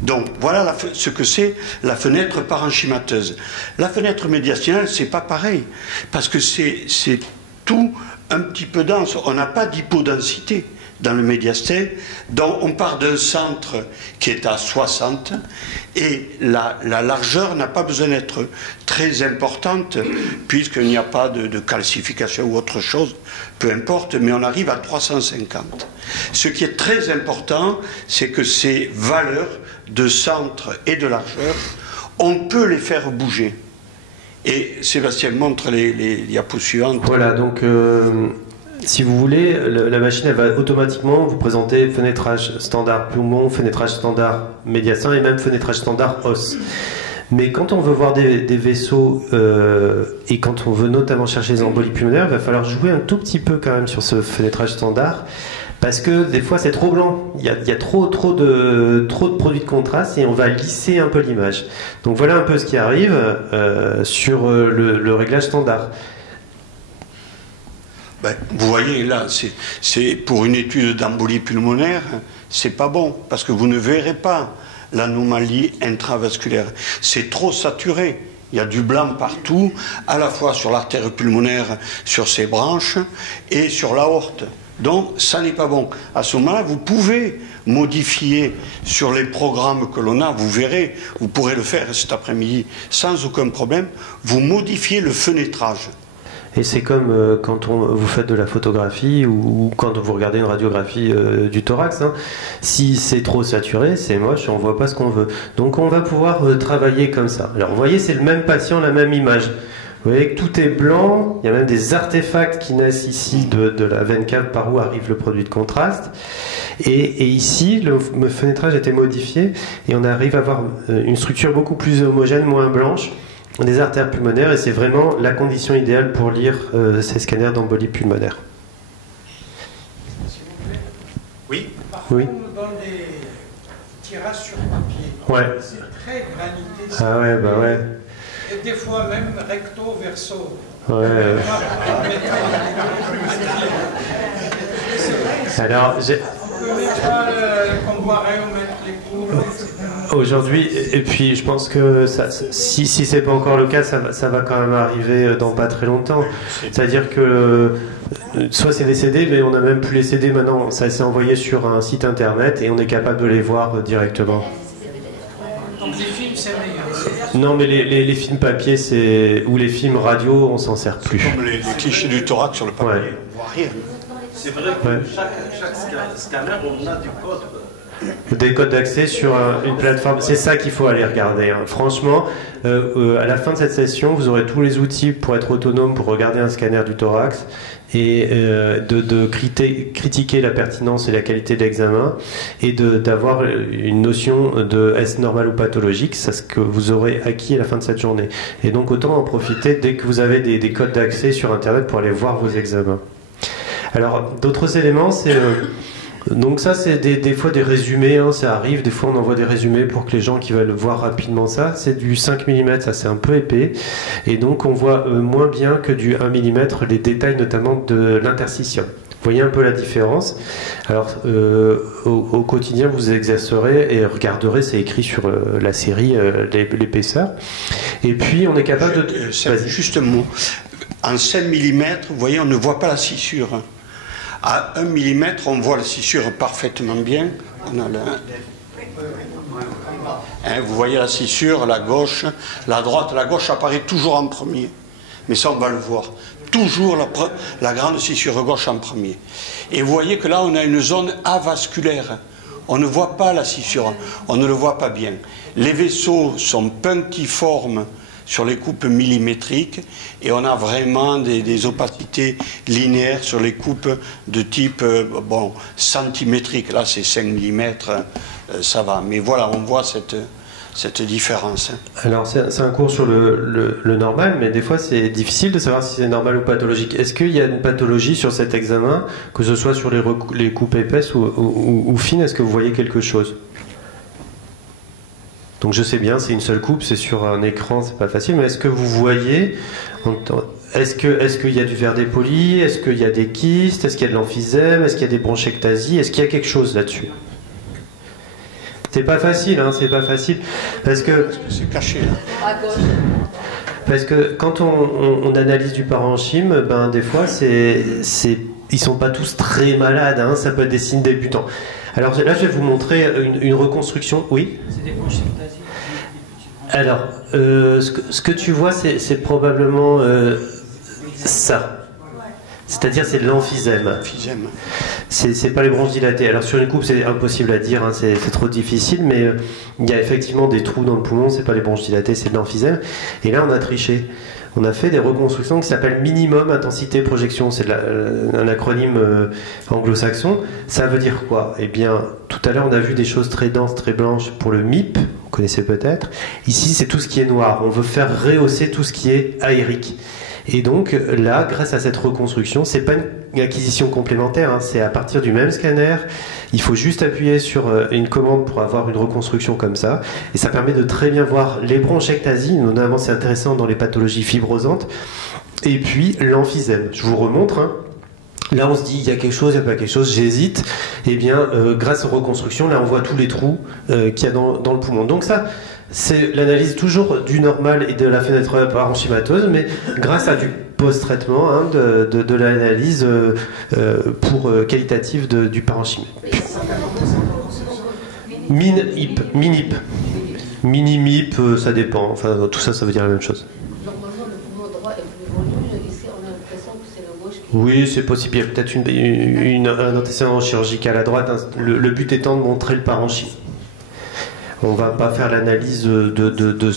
Donc voilà ce que c'est la fenêtre parenchymateuse. La fenêtre médiastinale, c'est pas pareil, parce que c'est tout un petit peu dense. On n'a pas d'hypodensité dans le médiastin, donc on part d'un centre qui est à 60 et la largeur n'a pas besoin d'être très importante puisqu'il n'y a pas de calcification ou autre chose, peu importe, mais on arrive à 350. Ce qui est très important, c'est que ces valeurs de centre et de largeur, on peut les faire bouger. Et Sébastien montre les diapos suivantes. Voilà, donc si vous voulez, la machine elle va automatiquement vous présenter fenêtrage standard poumon, fenêtrage standard médiastin et même fenêtrage standard os. Mais quand on veut voir des vaisseaux et quand on veut notamment chercher les embolies pulmonaires, il va falloir jouer un tout petit peu quand même sur ce fenêtrage standard parce que des fois c'est trop blanc, il y a trop de produits de contraste et on va lisser un peu l'image. Donc voilà un peu ce qui arrive sur le réglage standard. Vous voyez là, c'est pour une étude d'embolie pulmonaire, c'est pas bon, parce que vous ne verrez pas l'anomalie intravasculaire. C'est trop saturé. Il y a du blanc partout, à la fois sur l'artère pulmonaire, sur ses branches, et sur l'aorte. Donc, ça n'est pas bon. À ce moment-là, vous pouvez modifier sur les programmes que l'on a, vous verrez, vous pourrez le faire cet après-midi sans aucun problème, vous modifiez le fenêtrage. Et c'est comme quand vous faites de la photographie ou quand vous regardez une radiographie du thorax. Hein. Si c'est trop saturé, c'est moche, on ne voit pas ce qu'on veut. Donc on va pouvoir travailler comme ça. Alors vous voyez, c'est le même patient, la même image. Vous voyez que tout est blanc, il y a même des artefacts qui naissent ici de la veine cave par où arrive le produit de contraste. Et ici, le fenêtrage a été modifié et on arrive à avoir une structure beaucoup plus homogène, moins blanche, des artères pulmonaires, et c'est vraiment la condition idéale pour lire ces scanners d'embolie pulmonaire. Oui. Parfois, Oui. on nous donne des tirages sur papier. Ouais. C'est très granité. Ah ouais, bah ouais. Et des fois même recto verso. Ouais. Alors, On peut même pas comparer ou mettre les courbes, etc. aujourd'hui, et puis je pense que si c'est pas encore le cas, ça va quand même arriver dans pas très longtemps. C'est-à-dire que soit c'est des CD, mais on n'a même plus les CD maintenant. Ça s'est envoyé sur un site internet et on est capable de les voir directement. Donc les films, c'est meilleur. Non, mais les films papier ou les films radio, on s'en sert plus. Comme les clichés du thorax sur le papier, Ouais. on voit rien. C'est vrai que Ouais. chaque scanner, on a du code. Des codes d'accès sur une plateforme, c'est ça qu'il faut aller regarder. Hein. Franchement, à la fin de cette session, vous aurez tous les outils pour être autonome, pour regarder un scanner du thorax et de critiquer la pertinence et la qualité de l'examen et d'avoir une notion de est-ce normal ou pathologique, c'est ce que vous aurez acquis à la fin de cette journée. Et donc autant en profiter dès que vous avez des codes d'accès sur Internet pour aller voir vos examens. Alors, d'autres éléments, c'est Donc ça, c'est des fois des résumés, hein, ça arrive, des fois on envoie des résumés pour que les gens qui veulent voir rapidement ça. C'est du 5 mm, ça c'est un peu épais, et donc on voit moins bien que du 1 mm les détails notamment de l'interstitium. Vous voyez un peu la différence. Alors au quotidien vous exercerez et regarderez, c'est écrit sur la série, l'épaisseur. Et puis on est capable de... Juste un mot. En 5 mm, vous voyez, on ne voit pas la scissure. À 1 mm, on voit la scissure parfaitement bien. On a vous voyez la scissure, la gauche, la droite. La gauche apparaît toujours en premier. Mais ça, on va le voir. Toujours la grande scissure gauche en premier. Et vous voyez que là, on a une zone avasculaire. On ne voit pas la scissure. On ne le voit pas bien. Les vaisseaux sont punctiformes sur les coupes millimétriques, et on a vraiment des opacités linéaires sur les coupes de type centimétrique. Là, c'est 5 mm, ça va. Mais voilà, on voit cette différence. Alors, c'est un cours sur le normal, mais des fois, c'est difficile de savoir si c'est normal ou pathologique. Est-ce qu'il y a une pathologie sur cet examen, que ce soit sur les coupes épaisses ou fines? Est-ce que vous voyez quelque chose? Donc je sais bien, c'est une seule coupe, c'est sur un écran, c'est pas facile, mais est-ce que vous voyez, est-ce qu'il y a du verre dépoli, est-ce qu'il y a des kystes, est-ce qu'il y a de l'emphysème, est-ce qu'il y a des bronchectasies, est-ce qu'il y a quelque chose là-dessus? C'est pas facile, hein, c'est pas facile, parce que... C'est caché, là. À gauche. Parce que quand on analyse du parenchyme, ben des fois, ils sont pas tous très malades, hein, ça peut être des signes débutants. Alors là, je vais vous montrer une reconstruction. Oui? C'est des bronchectasies. Alors, ce que tu vois, c'est probablement ça. C'est-à-dire, c'est de l'emphysème. C'est pas les bronches dilatées. Alors, sur une coupe, c'est impossible à dire, hein, c'est trop difficile, mais il y a effectivement des trous dans le poumon, c'est pas les bronches dilatées, c'est de l'emphysème. Et là, on a triché. On a fait des reconstructions qui s'appellent minimum intensité projection. C'est un acronyme anglo-saxon. Ça veut dire quoi? Eh bien, tout à l'heure, on a vu des choses très denses, très blanches pour le MIP. Vous connaissez peut-être. Ici, c'est tout ce qui est noir. On veut faire rehausser tout ce qui est aérique. Et donc là, grâce à cette reconstruction, c'est pas une acquisition complémentaire, hein, c'est à partir du même scanner. Il faut juste appuyer sur une commande pour avoir une reconstruction comme ça, et ça permet de très bien voir les bronchectasies, notamment c'est intéressant dans les pathologies fibrosantes, et puis l'emphysème. Je vous remontre. Hein. Là, on se dit, il y a quelque chose, il n'y a pas quelque chose, j'hésite. Eh bien, grâce aux reconstructions, là, on voit tous les trous qu'il y a dans le poumon. Donc ça, c'est l'analyse toujours du normal et de la fenêtre parenchymateuse, mais grâce à du post-traitement, hein, de l'analyse qualitative du parenchyme. Min-IP. Mini-MIP, ça dépend. Enfin, tout ça, ça veut dire la même chose. Normalement, le poumon droit est plus volumeux. Ici, on a l'impression que c'est le gauche qui... Oui, c'est possible. Il y a peut-être un antécédent chirurgical à droite. Hein. Le but étant de montrer le parenchyme. On ne va pas faire l'analyse de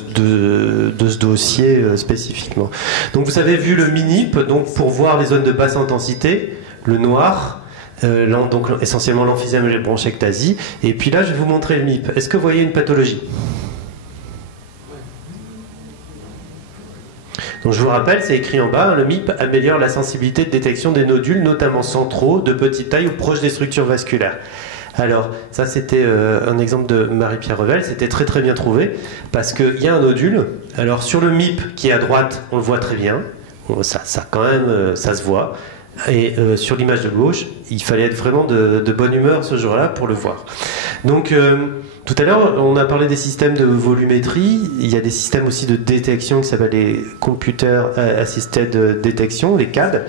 ce dossier spécifiquement. Donc vous avez vu le MINIP, donc pour voir les zones de basse intensité, le noir, donc essentiellement l'emphysème et les bronchectasies. Et puis là, je vais vous montrer le MIP. Est-ce que vous voyez une pathologie? Donc je vous rappelle, c'est écrit en bas, le MIP améliore la sensibilité de détection des nodules, notamment centraux, de petite taille ou proches des structures vasculaires. Alors, ça c'était un exemple de Marie-Pierre Revel, c'était très très bien trouvé, parce qu'il y a un nodule, alors sur le MIP qui est à droite, on le voit très bien, ça quand même, ça se voit, et sur l'image de gauche, il fallait être vraiment de bonne humeur ce jour-là pour le voir. Donc, tout à l'heure, on a parlé des systèmes de volumétrie, il y a des systèmes aussi de détection qui s'appellent les Computer Assisted Detection, les CAD,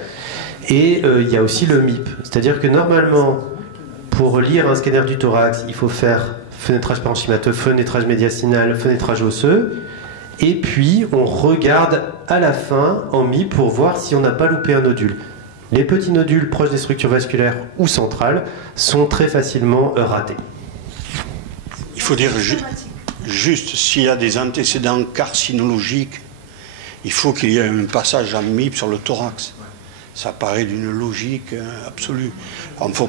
et il y a aussi le MIP, c'est-à-dire que normalement, pour lire un scanner du thorax, il faut faire fenêtrage parenchymateux, fenêtrage médiastinal, fenêtrage osseux. Et puis, on regarde à la fin en MIP pour voir si on n'a pas loupé un nodule. Les petits nodules proches des structures vasculaires ou centrales sont très facilement ratés. Il faut dire juste s'il y a des antécédents carcinologiques, il faut qu'il y ait un passage en MIP sur le thorax. Ça paraît d'une logique absolue.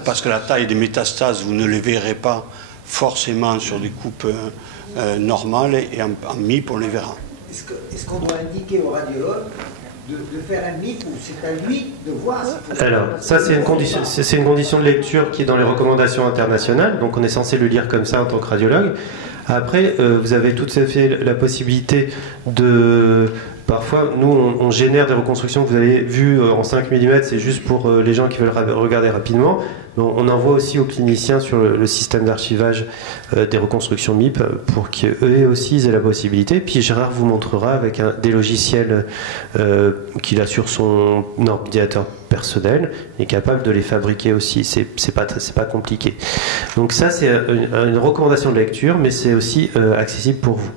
Parce que la taille des métastases, vous ne les verrez pas forcément sur des coupes normales, et en MIP, on les verra. est-ce qu'on doit indiquer au radiologue de faire un MIP ou c'est à lui de voir s'il faut... Alors, ça c'est une condition de lecture qui est dans les recommandations internationales, donc on est censé le lire comme ça en tant que radiologue. Après, vous avez tout à fait la possibilité de... Parfois, nous, on génère des reconstructions que vous avez vues en 5 mm, c'est juste pour les gens qui veulent regarder rapidement. On envoie aussi aux cliniciens sur le système d'archivage des reconstructions MIP pour qu'eux aussi aient la possibilité. Puis Gérard vous montrera avec des logiciels qu'il a sur son ordinateur personnel, il est capable de les fabriquer aussi. C'est pas compliqué. Donc ça, c'est une recommandation de lecture, mais c'est aussi accessible pour vous.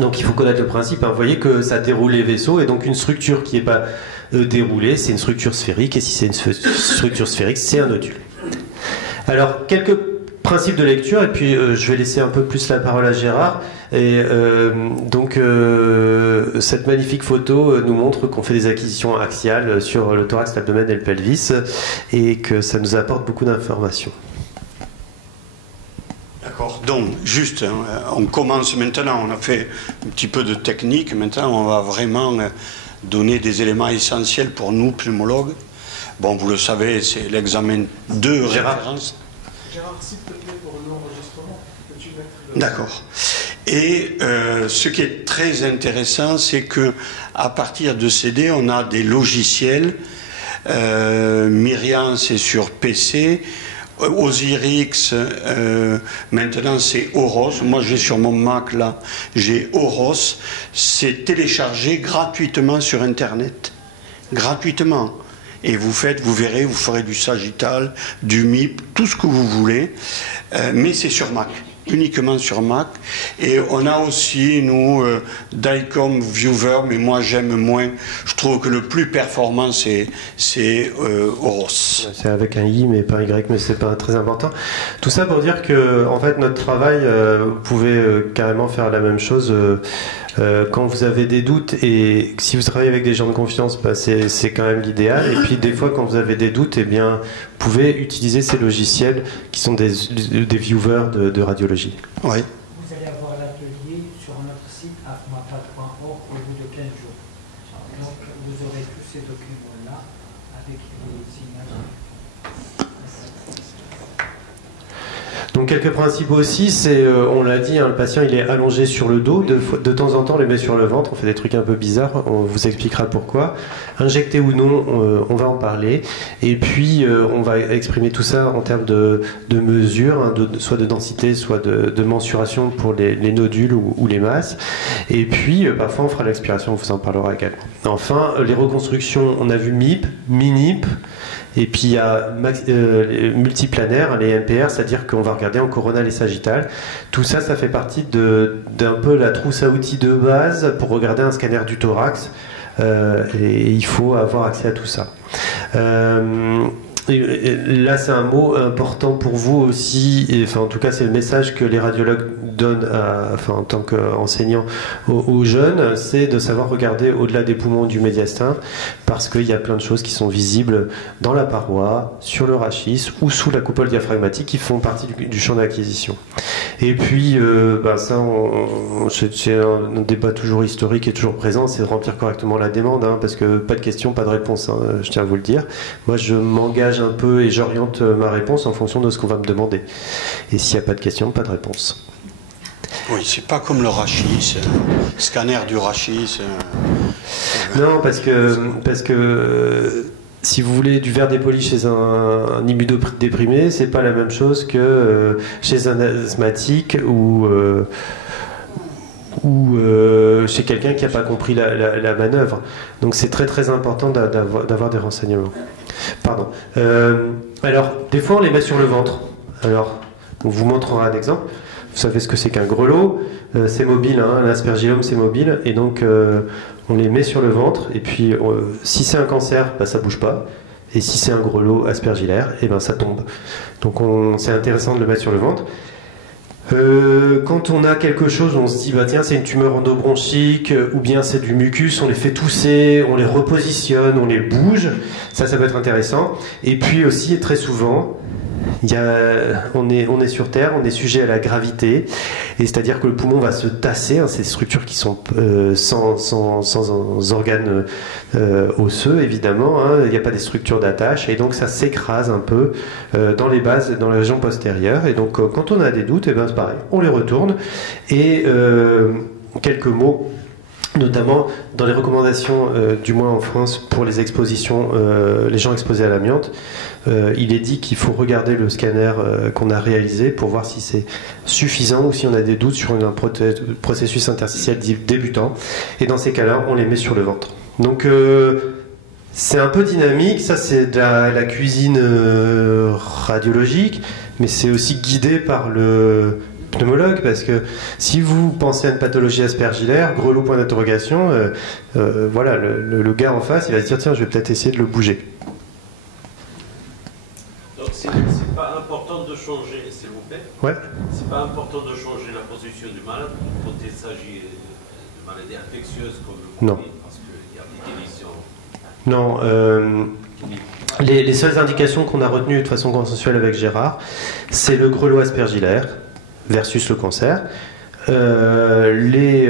Donc il faut connaître le principe, hein. Vous voyez que ça déroule les vaisseaux, et donc une structure qui n'est pas déroulée, c'est une structure sphérique, et si c'est une structure sphérique, c'est un nodule. Alors, quelques principes de lecture, et puis je vais laisser un peu plus la parole à Gérard. Et donc cette magnifique photo nous montre qu'on fait des acquisitions axiales sur le thorax, l'abdomen et le pelvis, et que ça nous apporte beaucoup d'informations. D'accord. Donc, juste, hein, on commence maintenant, on a fait un petit peu de technique, maintenant on va vraiment donner des éléments essentiels pour nous, pneumologues. Bon, vous le savez, c'est l'examen de référence. Gérard, s'il te plaît, pour l'enregistrement, peux-tu mettre le... D'accord. Et ce qui est très intéressant, c'est que à partir de CD, on a des logiciels. Myriam, c'est sur PC. Osirix, maintenant c'est Oros. Moi j'ai sur mon Mac là, j'ai Oros. C'est téléchargé gratuitement sur Internet. Gratuitement. Et vous verrez, vous ferez du sagittal, du MIP, tout ce que vous voulez. Mais c'est sur Mac. Uniquement sur Mac. Et on a aussi, nous, DICOM Viewer, mais moi j'aime moins. Je trouve que le plus performant, c'est Oros. C'est avec un I, mais pas un Y, mais c'est pas très important. Tout ça pour dire que, en fait, notre travail, vous pouvez carrément faire la même chose. Quand vous avez des doutes, et si vous travaillez avec des gens de confiance, bah, c'est quand même l'idéal. Et puis des fois, quand vous avez des doutes, eh bien, vous pouvez utiliser ces logiciels qui sont des viewers de radiologie. Oui. Vous allez avoir l'atelier sur notre site afmapad.org au bout de 15 jours. Donc vous aurez tous ces documents-là avec les images. Donc quelques principes aussi, c'est, on l'a dit, hein, le patient il est allongé sur le dos, de temps en temps on le met sur le ventre, on fait des trucs un peu bizarres, on vous expliquera pourquoi. Injecté ou non, on va en parler, et puis on va exprimer tout ça en termes de mesures, hein, soit de densité, soit de mensuration pour les nodules ou les masses, et puis parfois on fera l'expiration, on vous en parlera également. Enfin, les reconstructions, on a vu MIP, MINIP, et puis il y a les multiplanaires, les MPR, c'est-à-dire qu'on va regarder en coronal et sagittal. Tout ça, ça fait partie d'un peu la trousse à outils de base pour regarder un scanner du thorax. Et il faut avoir accès à tout ça. Là, c'est un mot important pour vous aussi, et, enfin, en tout cas, c'est le message que les radiologues donnent en tant qu'enseignants aux jeunes, c'est de savoir regarder au-delà des poumons du médiastin, parce qu'il y a plein de choses qui sont visibles dans la paroi, sur le rachis ou sous la coupole diaphragmatique qui font partie du champ d'acquisition. Et puis, ça, c'est un débat toujours historique et toujours présent, c'est de remplir correctement la demande, hein, parce que pas de questions, pas de réponse, hein, je tiens à vous le dire. Moi, je m'engage un peu et j'oriente ma réponse en fonction de ce qu'on va me demander. Et s'il n'y a pas de questions, pas de réponse. Oui, c'est pas comme le rachis, scanner du rachis. Non, parce que si vous voulez du verre dépoli chez un immunodéprimé, c'est pas la même chose que chez un asthmatique ou chez quelqu'un qui n'a pas compris la manœuvre. Donc c'est très très important d'avoir des renseignements. Pardon. Alors, des fois on les met sur le ventre. Alors, on vous montrera un exemple. Vous savez ce que c'est qu'un grelot, c'est mobile, hein, l'aspergillome c'est mobile, et donc on les met sur le ventre, et puis si c'est un cancer, bah, ça bouge pas, et si c'est un grelot aspergillaire, et ben ça tombe. Donc c'est intéressant de le mettre sur le ventre. Quand on a quelque chose, on se dit bah tiens c'est une tumeur endobronchique ou bien c'est du mucus, on les fait tousser, on les repositionne, on les bouge, ça peut être intéressant. Et puis aussi très souvent on est sur Terre, on est sujet à la gravité, et c'est-à-dire que le poumon va se tasser, hein, ces structures qui sont sans organes osseux, évidemment, hein, il n'y a pas des structures d'attache, et donc ça s'écrase un peu dans les bases, dans la région postérieure, et donc quand on a des doutes, et ben, c'est pareil, on les retourne, et quelques mots, notamment dans les recommandations, du moins en France, pour les expositions, les gens exposés à l'amiante, il est dit qu'il faut regarder le scanner qu'on a réalisé pour voir si c'est suffisant ou si on a des doutes sur un processus interstitiel débutant. Et dans ces cas-là, on les met sur le ventre. Donc c'est un peu dynamique, ça c'est de la cuisine radiologique, mais c'est aussi guidé par le pneumologue, parce que si vous pensez à une pathologie aspergillaire, grelot point d'interrogation, voilà, le gars en face, il va se dire tiens, je vais peut-être essayer de le bouger. Donc c'est pas important de changer, s'il vous plaît. Ouais. C'est pas important de changer la position du malade quand il s'agit de maladies infectieuses comme le Covid, parce qu'il y a des délétions. Non. Les seules indications qu'on a retenues de façon consensuelle avec Gérard, c'est le grelot aspergillaire versus le cancer, les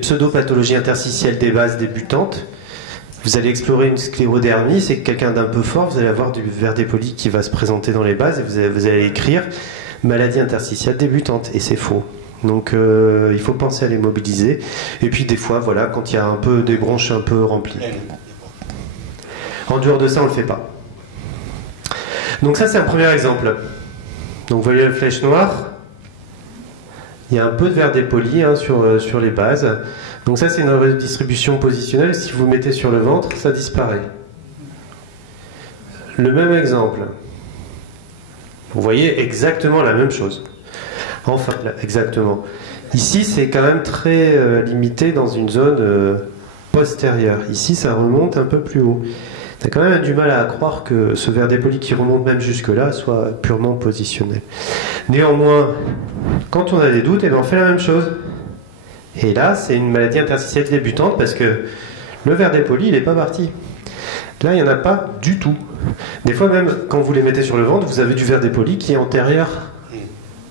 pseudopathologies interstitielles des bases débutantes. Vous allez explorer une sclérodermie, c'est quelqu'un d'un peu fort, vous allez avoir du verre dépoli qui va se présenter dans les bases et vous allez écrire maladie interstitielle débutante, et c'est faux. Donc il faut penser à les mobiliser, et puis des fois, voilà, quand il y a un peu des bronches un peu remplies. En dehors de ça, on ne le fait pas. Donc ça, c'est un premier exemple. Donc vous voyez la flèche noire. Il y a un peu de verre dépoli, hein, sur les bases. Donc ça, c'est une redistribution positionnelle. Si vous mettez sur le ventre, ça disparaît. Le même exemple. Vous voyez exactement la même chose. Enfin, là, exactement. Ici, c'est quand même très limité dans une zone postérieure. Ici, ça remonte un peu plus haut. On a quand même du mal à croire que ce verre dépoli qui remonte même jusque-là soit purement positionnel. Néanmoins, quand on a des doutes, eh bien on fait la même chose. Et là, c'est une maladie interstitielle débutante parce que le verre dépoli, il n'est pas parti. Là, il n'y en a pas du tout. Des fois même, quand vous les mettez sur le ventre, vous avez du verre dépoli qui est antérieur.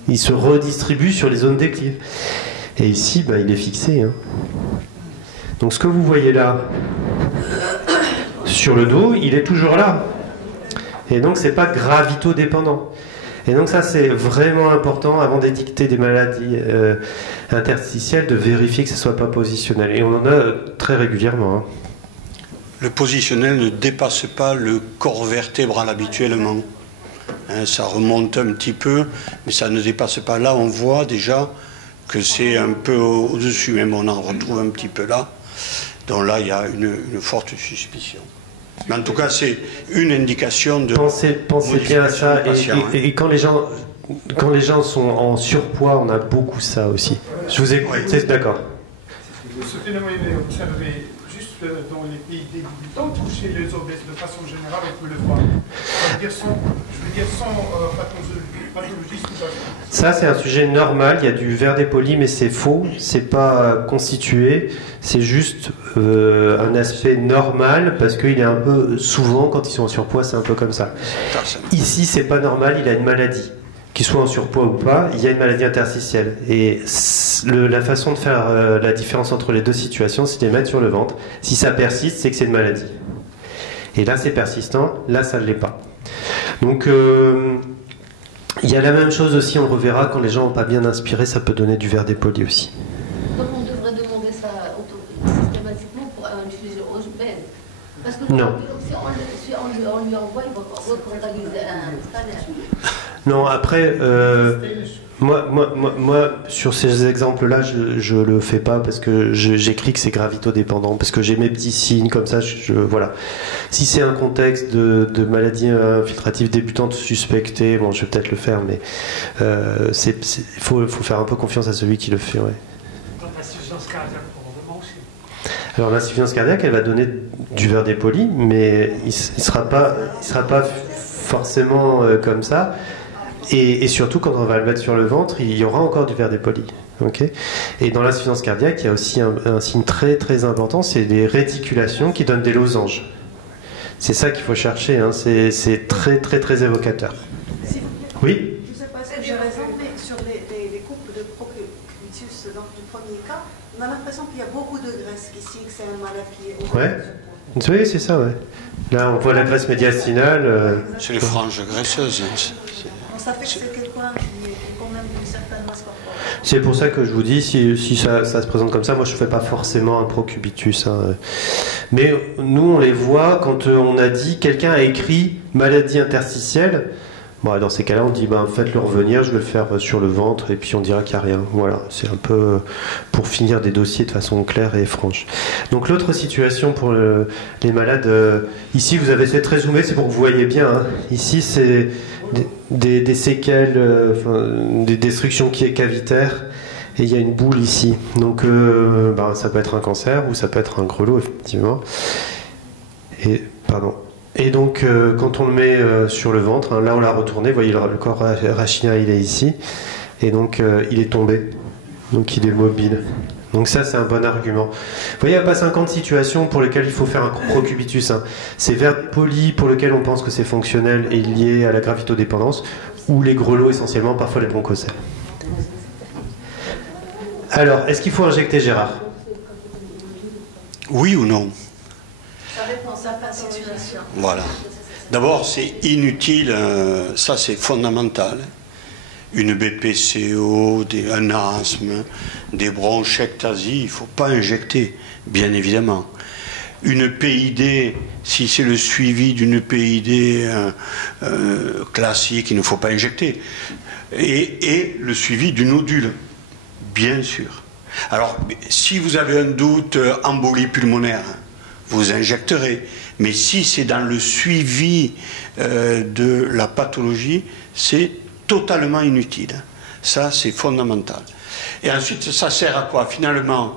Il se redistribue sur les zones déclives. Et ici, ben, il est fixé. Hein. Donc ce que vous voyez là, sur le dos, il est toujours là. Et donc, c'est pas gravito-dépendant. Et donc ça, c'est vraiment important, avant d'édicter des maladies interstitielles, de vérifier que ce ne soit pas positionnel. Et on en a très régulièrement. Hein. Le positionnel ne dépasse pas le corps vertébral habituellement. Hein, ça remonte un petit peu, mais ça ne dépasse pas. Là, on voit déjà que c'est un peu au-dessus. Même on en retrouve un petit peu là. Donc là, il y a une forte suspicion. Mais en tout cas, c'est une indication de... Pensez bien à ça. Et quand les gens sont en surpoids, on a beaucoup ça aussi. Je vous écoute, c'est d'accord. Ce phénomène est observé juste dans les pays débutants ou chez les obèses de façon générale, on peut le voir. Je veux dire sans pathologie sous-jacente. Ça, c'est un sujet normal. Il y a du verre dépoli, mais c'est faux. C'est pas constitué. C'est juste un aspect normal parce qu'il est un peu souvent, quand ils sont en surpoids, c'est un peu comme ça. Ici, c'est pas normal. Il a une maladie, qu'il soit en surpoids ou pas. Il y a une maladie interstitielle. Et la façon de faire la différence entre les deux situations, c'est de les mettre sur le ventre. Si ça persiste, c'est que c'est une maladie. Et là, c'est persistant. Là, ça ne l'est pas. Donc il y a la même chose aussi, on le reverra, quand les gens n'ont pas bien inspiré, ça peut donner du verre dépoli aussi. Donc on devrait demander ça systématiquement pour un diffusion urbaine. Parce que non. Si on lui envoie, il va recondaliser un scanner. Non, après, moi, sur ces exemples-là, je le fais pas parce que j'écris que c'est gravito-dépendant, parce que j'ai mes petits signes comme ça, voilà. Si c'est un contexte de maladie infiltrative débutante suspectée, bon, je vais peut-être le faire, mais il faut faire un peu confiance à celui qui le fait, ouais. L'insuffisance cardiaque, probablement aussi. Alors l'insuffisance cardiaque, elle va donner du verre dépoli, mais il sera pas forcément comme ça. Et surtout, quand on va le mettre sur le ventre, il y aura encore du verre dépoli. Okay, et dans l'insuffisance cardiaque, il y a aussi un signe très très important, c'est les réticulations qui donnent des losanges. C'est ça qu'il faut chercher, hein, c'est très très très évocateur. Si vous c'est un malade qui est au Ouais. Oui, c'est ça, ouais. Là, on voit la graisse médiastinale. C'est les franges graisseuses. Ça fait que c'est quelqu'un qui est quand même d'une certaine masse corporelle. C'est pour ça que je vous dis, si ça se présente comme ça, moi je ne fais pas forcément un procubitus. Hein. Mais nous, on les voit quand on a dit, quelqu'un a écrit maladie interstitielle. Bon, dans ces cas-là, on dit, faites-le revenir, je vais le faire sur le ventre, et puis on dira qu'il n'y a rien. Voilà, c'est un peu pour finir des dossiers de façon claire et franche. Donc l'autre situation pour les malades, ici vous avez fait très zoomé, c'est pour que vous voyez bien. Hein. Ici, c'est des séquelles, des destructions cavitaires, et il y a une boule ici. Donc ça peut être un cancer, ou ça peut être un grelot, effectivement. Et donc, quand on le met sur le ventre, hein, là on l'a retourné, vous voyez le corps rachinien il est ici, et donc il est tombé, donc il est mobile. Donc ça c'est un bon argument. Vous voyez, il n'y a pas 50 situations pour lesquelles il faut faire un procubitus. Hein. C'est vers poli pour lequel on pense que c'est fonctionnel et lié à la gravitodépendance, ou les grelots essentiellement, parfois les bronchocèles. Alors, est-ce qu'il faut injecter, Gérard? Oui ou non? Ça dépend de certaines situations. Voilà. D'abord, c'est inutile, ça c'est fondamental. Une BPCO, un asthme, des bronchectasies, il ne faut pas injecter, bien évidemment. Une PID, si c'est le suivi d'une PID classique, il ne faut pas injecter. Et le suivi du nodule, bien sûr. Alors, si vous avez un doute, embolie pulmonaire, vous injecterez. Mais si c'est dans le suivi de la pathologie, c'est totalement inutile. Ça, c'est fondamental. Et ensuite, ça sert à quoi? Finalement,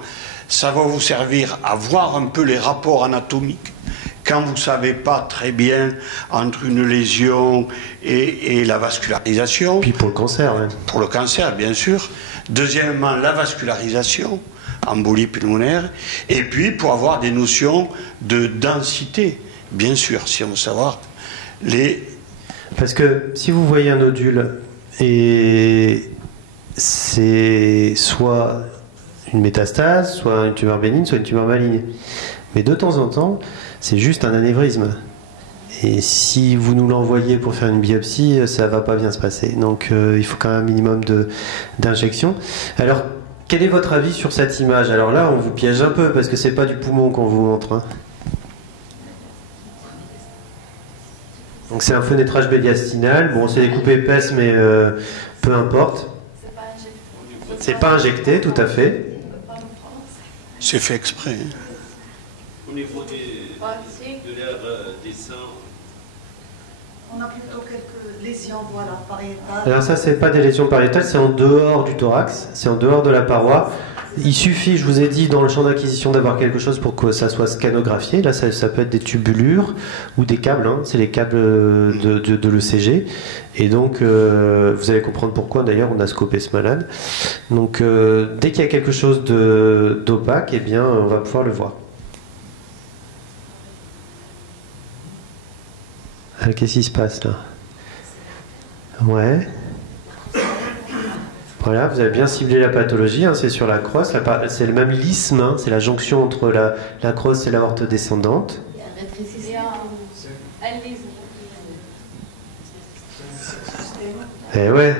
ça va vous servir à voir un peu les rapports anatomiques. Quand vous ne savez pas très bien entre une lésion et la vascularisation. Puis pour le cancer, oui. Pour le cancer, bien sûr. Deuxièmement, la vascularisation, embolie pulmonaire. Et puis pour avoir des notions de densité, bien sûr, si on veut savoir les... Parce que si vous voyez un nodule, et c'est soit une métastase, soit une tumeur bénigne, soit une tumeur maligne. Mais de temps en temps, c'est juste un anévrisme. Et si vous nous l'envoyez pour faire une biopsie, ça ne va pas bien se passer. Donc il faut quand même un minimum d'injection. Alors, quel est votre avis sur cette image? Alors là, on vous piège un peu, parce que c'est pas du poumon qu'on vous montre. Hein. Donc c'est un fenêtrage médiastinal. Bon, c'est des coupes épaisses, mais peu importe. C'est pas injecté, tout à fait. C'est fait exprès. Hein. Au niveau de l'air des seins, On a plutôt quelques lésions, voilà, pariétales. Alors ça, c'est pas des lésions pariétales, c'est en dehors du thorax, c'est en dehors de la paroi. Il suffit, je vous ai dit, dans le champ d'acquisition d'avoir quelque chose pour que ça soit scanographié. Là, ça peut être des tubulures ou des câbles, hein. C'est les câbles de l'ECG. Et donc, vous allez comprendre pourquoi, d'ailleurs, on a scopé ce malade. Donc, dès qu'il y a quelque chose d'opaque, eh bien, on va pouvoir le voir. Qu'est-ce qui se passe, là? Ouais. Voilà, vous avez bien ciblé la pathologie, hein, c'est sur la crosse, c'est le même l'isthme, hein, c'est la jonction entre la crosse et l'aorte descendante. Et ouais,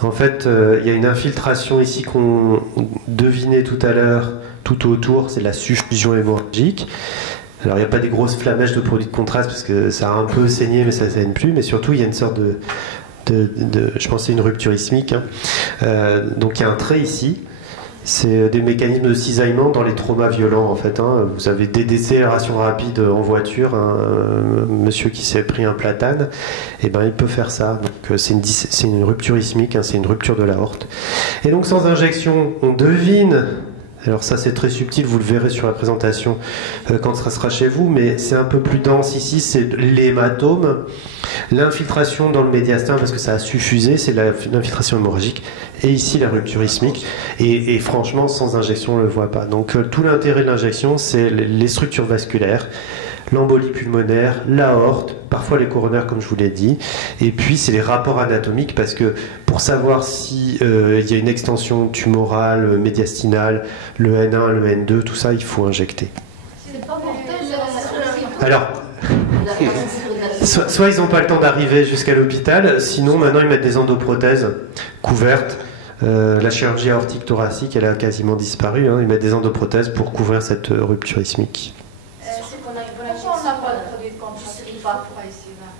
en fait, il y a une infiltration ici qu'on devinait tout à l'heure, tout autour, c'est de la suffusion hémorragique. Alors il n'y a pas des grosses flamèches de produits de contraste parce que ça a un peu saigné mais ça ne saigne plus, mais surtout il y a une sorte je pensais une rupture isthmique. Hein. Donc il y a un trait ici. C'est des mécanismes de cisaillement dans les traumas violents en fait. Hein. Vous avez des décélérations rapides en voiture. Un monsieur qui s'est pris un platane, et ben il peut faire ça. Donc c'est une rupture isthmique, hein, c'est une rupture de l'aorte. Et donc sans injection, on devine. Alors ça c'est très subtil, vous le verrez sur la présentation quand ça sera chez vous, mais c'est un peu plus dense ici, c'est l'hématome, l'infiltration dans le médiastin parce que ça a suffusé, c'est l'infiltration hémorragique, et ici la rupture isthmique, et franchement sans injection on ne le voit pas. Donc tout l'intérêt de l'injection c'est les structures vasculaires, l'embolie pulmonaire, l'aorte, parfois les coronaires comme je vous l'ai dit, et puis c'est les rapports anatomiques parce que pour savoir si il y a une extension tumorale, médiastinale, le N1, le N2, tout ça il faut injecter. C'est pas mortel, alors, soit ils n'ont pas le temps d'arriver jusqu'à l'hôpital, sinon maintenant ils mettent des endoprothèses couvertes. La chirurgie aortique thoracique, elle a quasiment disparu. Hein. Ils mettent des endoprothèses pour couvrir cette rupture ismique.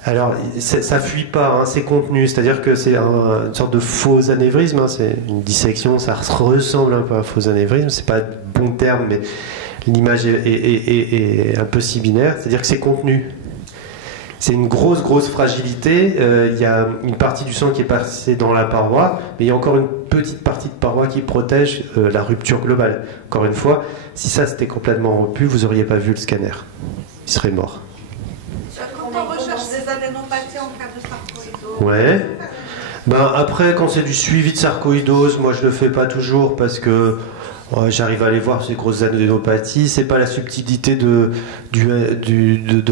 Alors, ça fuit pas, hein, c'est contenu, c'est-à-dire que c'est une sorte de faux anévrisme, hein, c'est une dissection, ça ressemble un peu à un faux anévrisme, c'est pas le bon terme, mais l'image est un peu si binaire, c'est-à-dire que c'est contenu. C'est une grosse fragilité, il y a une partie du sang qui est passée dans la paroi, mais il y a encore une petite partie de paroi qui protège la rupture globale. Encore une fois, si ça s'était complètement rompu, vous n'auriez pas vu le scanner, il serait mort. Quand on recherche des adénopathies en cas de sarcoïdose. Ouais. Ben après, quand c'est du suivi de sarcoïdose, moi je le fais pas toujours parce que j'arrive à aller voir ces grosses adénopathies. C'est pas la subtilité de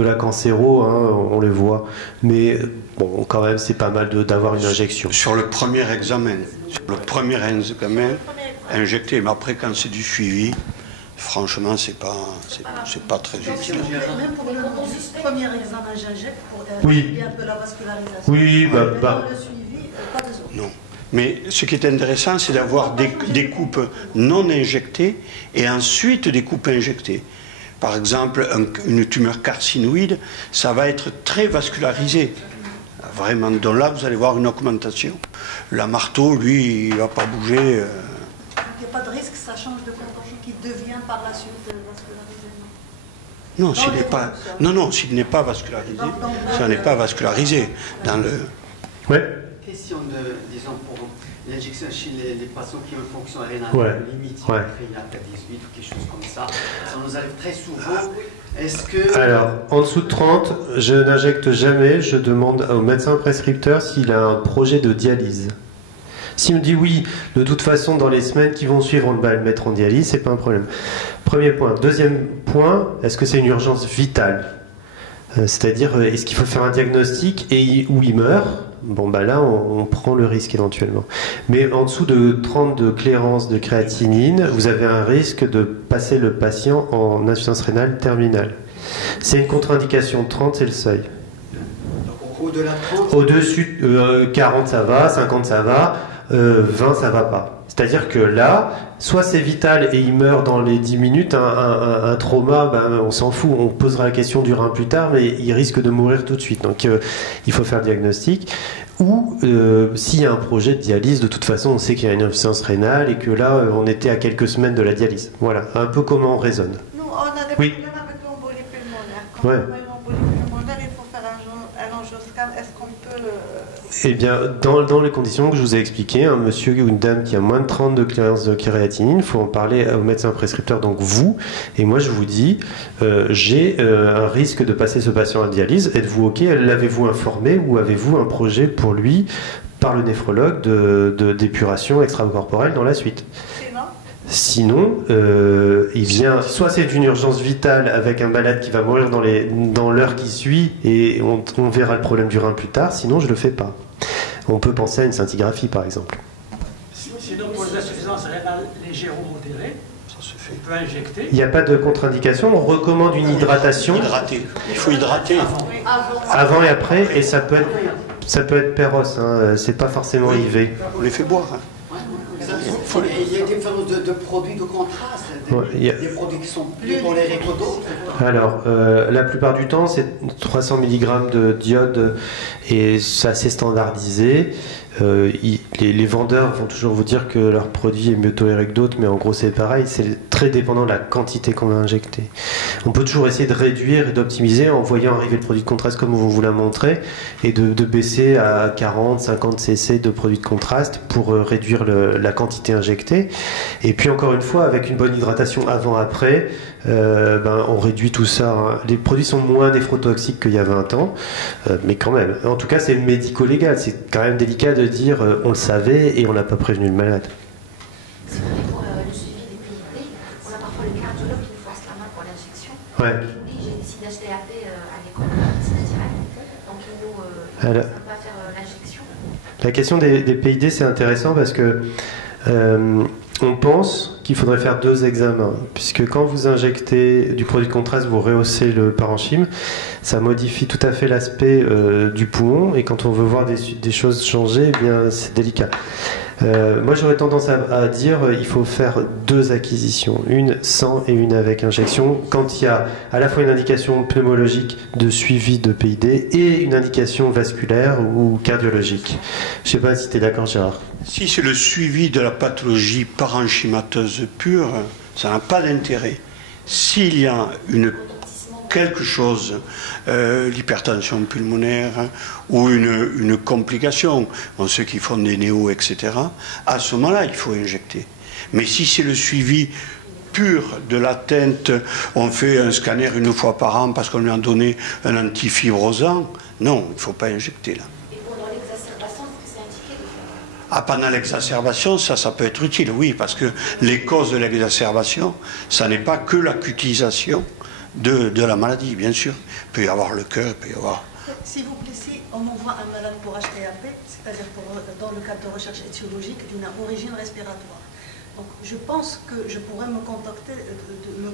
la cancéro, hein, on les voit. Mais bon, quand même, c'est pas mal d'avoir une injection. Sur le premier examen, injecté. Mais après, quand c'est du suivi, franchement, c'est pas très utile. Même pour le premier examen, j'injecte pour oui. un peu la vascularisation. Oui, le suivi, pas besoin. Non. Mais ce qui est intéressant, c'est d'avoir des coupes non injectées et ensuite des coupes injectées. Par exemple, une tumeur carcinoïde, ça va être très vascularisé. Vraiment, donc là, vous allez voir une augmentation. La marteau, lui, il ne va pas bouger. Donc il n'y a pas de risque que ça change de comportement, qu'il devient par la suite vascularisé, non? Non, s'il n'est pas vascularisé, ça n'est pas vascularisé. Dans le... Ouais. Question de, disons, pour l'injection chez les patients qui ont une fonction rénale limite, il y a K18 ou quelque chose comme ça, ça nous arrive très souvent. Est-ce que... Alors, en dessous de 30, je n'injecte jamais, je demande au médecin prescripteur s'il a un projet de dialyse. S'il me dit oui, de toute façon, dans les semaines qui vont suivre, on va le mettre en dialyse, c'est pas un problème. Premier point. Deuxième point, est-ce que c'est une urgence vitale? C'est-à-dire, est-ce qu'il faut faire un diagnostic et où il meurt? Bon, bah là, on prend le risque éventuellement. Mais en dessous de 30 de clairance de créatinine, vous avez un risque de passer le patient en insuffisance rénale terminale. C'est une contre-indication. 30, c'est le seuil. Au-delà de 30? Au-dessus, 40, ça va, 50, ça va, 20, ça va pas. C'est-à-dire que là, soit c'est vital et il meurt dans les 10 minutes, un trauma, ben, on s'en fout, on posera la question du rein plus tard, mais il risque de mourir tout de suite. Donc il faut faire le diagnostic. Ou s'il y a un projet de dialyse, de toute façon on sait qu'il y a une insuffisance rénale et que là on était à quelques semaines de la dialyse. Voilà, un peu comment on raisonne. Nous, on a des problèmes avec l'embolie pulmonaire. Quand on a une embolie pulmonaire, il faut faire un angioscan. Est-ce qu'on peut... Eh bien, dans les conditions que je vous ai expliquées, un monsieur ou une dame qui a moins de 30 de clairance de créatinine, il faut en parler au médecin prescripteur, donc vous, et moi je vous dis, j'ai un risque de passer ce patient à la dialyse, êtes-vous OK? L'avez-vous informé ou avez-vous un projet pour lui, par le néphrologue, d'épuration extracorporelle dans la suite? Sinon, il vient, soit c'est une urgence vitale avec un malade qui va mourir dans l'heure qui suit et on verra le problème du rein plus tard, sinon je ne le fais pas. On peut penser à une scintigraphie par exemple. Sinon, pour les insuffisances rénales légères ou modérées, on peut injecter. Il n'y a pas de contre-indication, on recommande une hydratation. Il faut hydrater. Avant et après, et ça peut être Péros, hein, c'est pas forcément IV. On les fait boire. Il y a des différences de produits de contraste, des produits qui sont plus tolérés que d'autres. Alors, la plupart du temps, c'est 300 mg de diode et c'est assez standardisé. Les vendeurs vont toujours vous dire que leur produit est mieux toléré que d'autres, mais en gros c'est pareil, c'est très dépendant de la quantité qu'on va injecter. On peut toujours essayer de réduire et d'optimiser en voyant arriver le produit de contraste comme on vous l'a montré et de baisser à 40, 50 cc de produit de contraste pour réduire la quantité injectée. Et puis encore une fois, avec une bonne hydratation avant-après, on réduit tout ça. Hein. Les produits sont moins néphrotoxiques qu'il y a 20 ans, mais quand même. En tout cas, c'est médico-légal. C'est quand même délicat de dire on le savait et on n'a pas prévenu le malade. Si on est pour le suivi des PIP, on a parfois le cardiologue qui nous force la main pour l'injection. j'ai des signes HTAP à l'école, c'est direct. Donc ils nous ne savent pas faire l'injection. La question des PID, c'est intéressant parce que on pense qu'il faudrait faire 2 examens, puisque quand vous injectez du produit de contraste, vous rehaussez le parenchyme, ça modifie tout à fait l'aspect du poumon, et quand on veut voir des choses changer, eh bien c'est délicat. Moi j'aurais tendance à dire il faut faire 2 acquisitions, une sans et une avec injection, quand il y a à la fois une indication pneumologique de suivi de PID et une indication vasculaire ou cardiologique. Je ne sais pas si tu es d'accord, Gérard. Si c'est le suivi de la pathologie parenchymateuse pure, ça n'a pas d'intérêt. S'il y a quelque chose, l'hypertension pulmonaire ou une complication, ceux qui font des néos, etc., à ce moment-là, il faut injecter. Mais si c'est le suivi pur de l'atteinte, on fait un scanner 1 fois par an parce qu'on lui a donné un antifibrosant, non, il ne faut pas injecter là. Ah, pendant l'exacerbation, ça peut être utile, oui, parce que les causes de l'exacerbation, ça n'est pas que l'acutisation de la maladie, bien sûr. Il peut y avoir le cœur, il peut y avoir... S'il vous plaît, si on m'envoie un malade pour HTAP, c'est-à-dire dans le cadre de recherche étiologique d'une origine respiratoire. Donc je pense que je pourrais me contenter d'une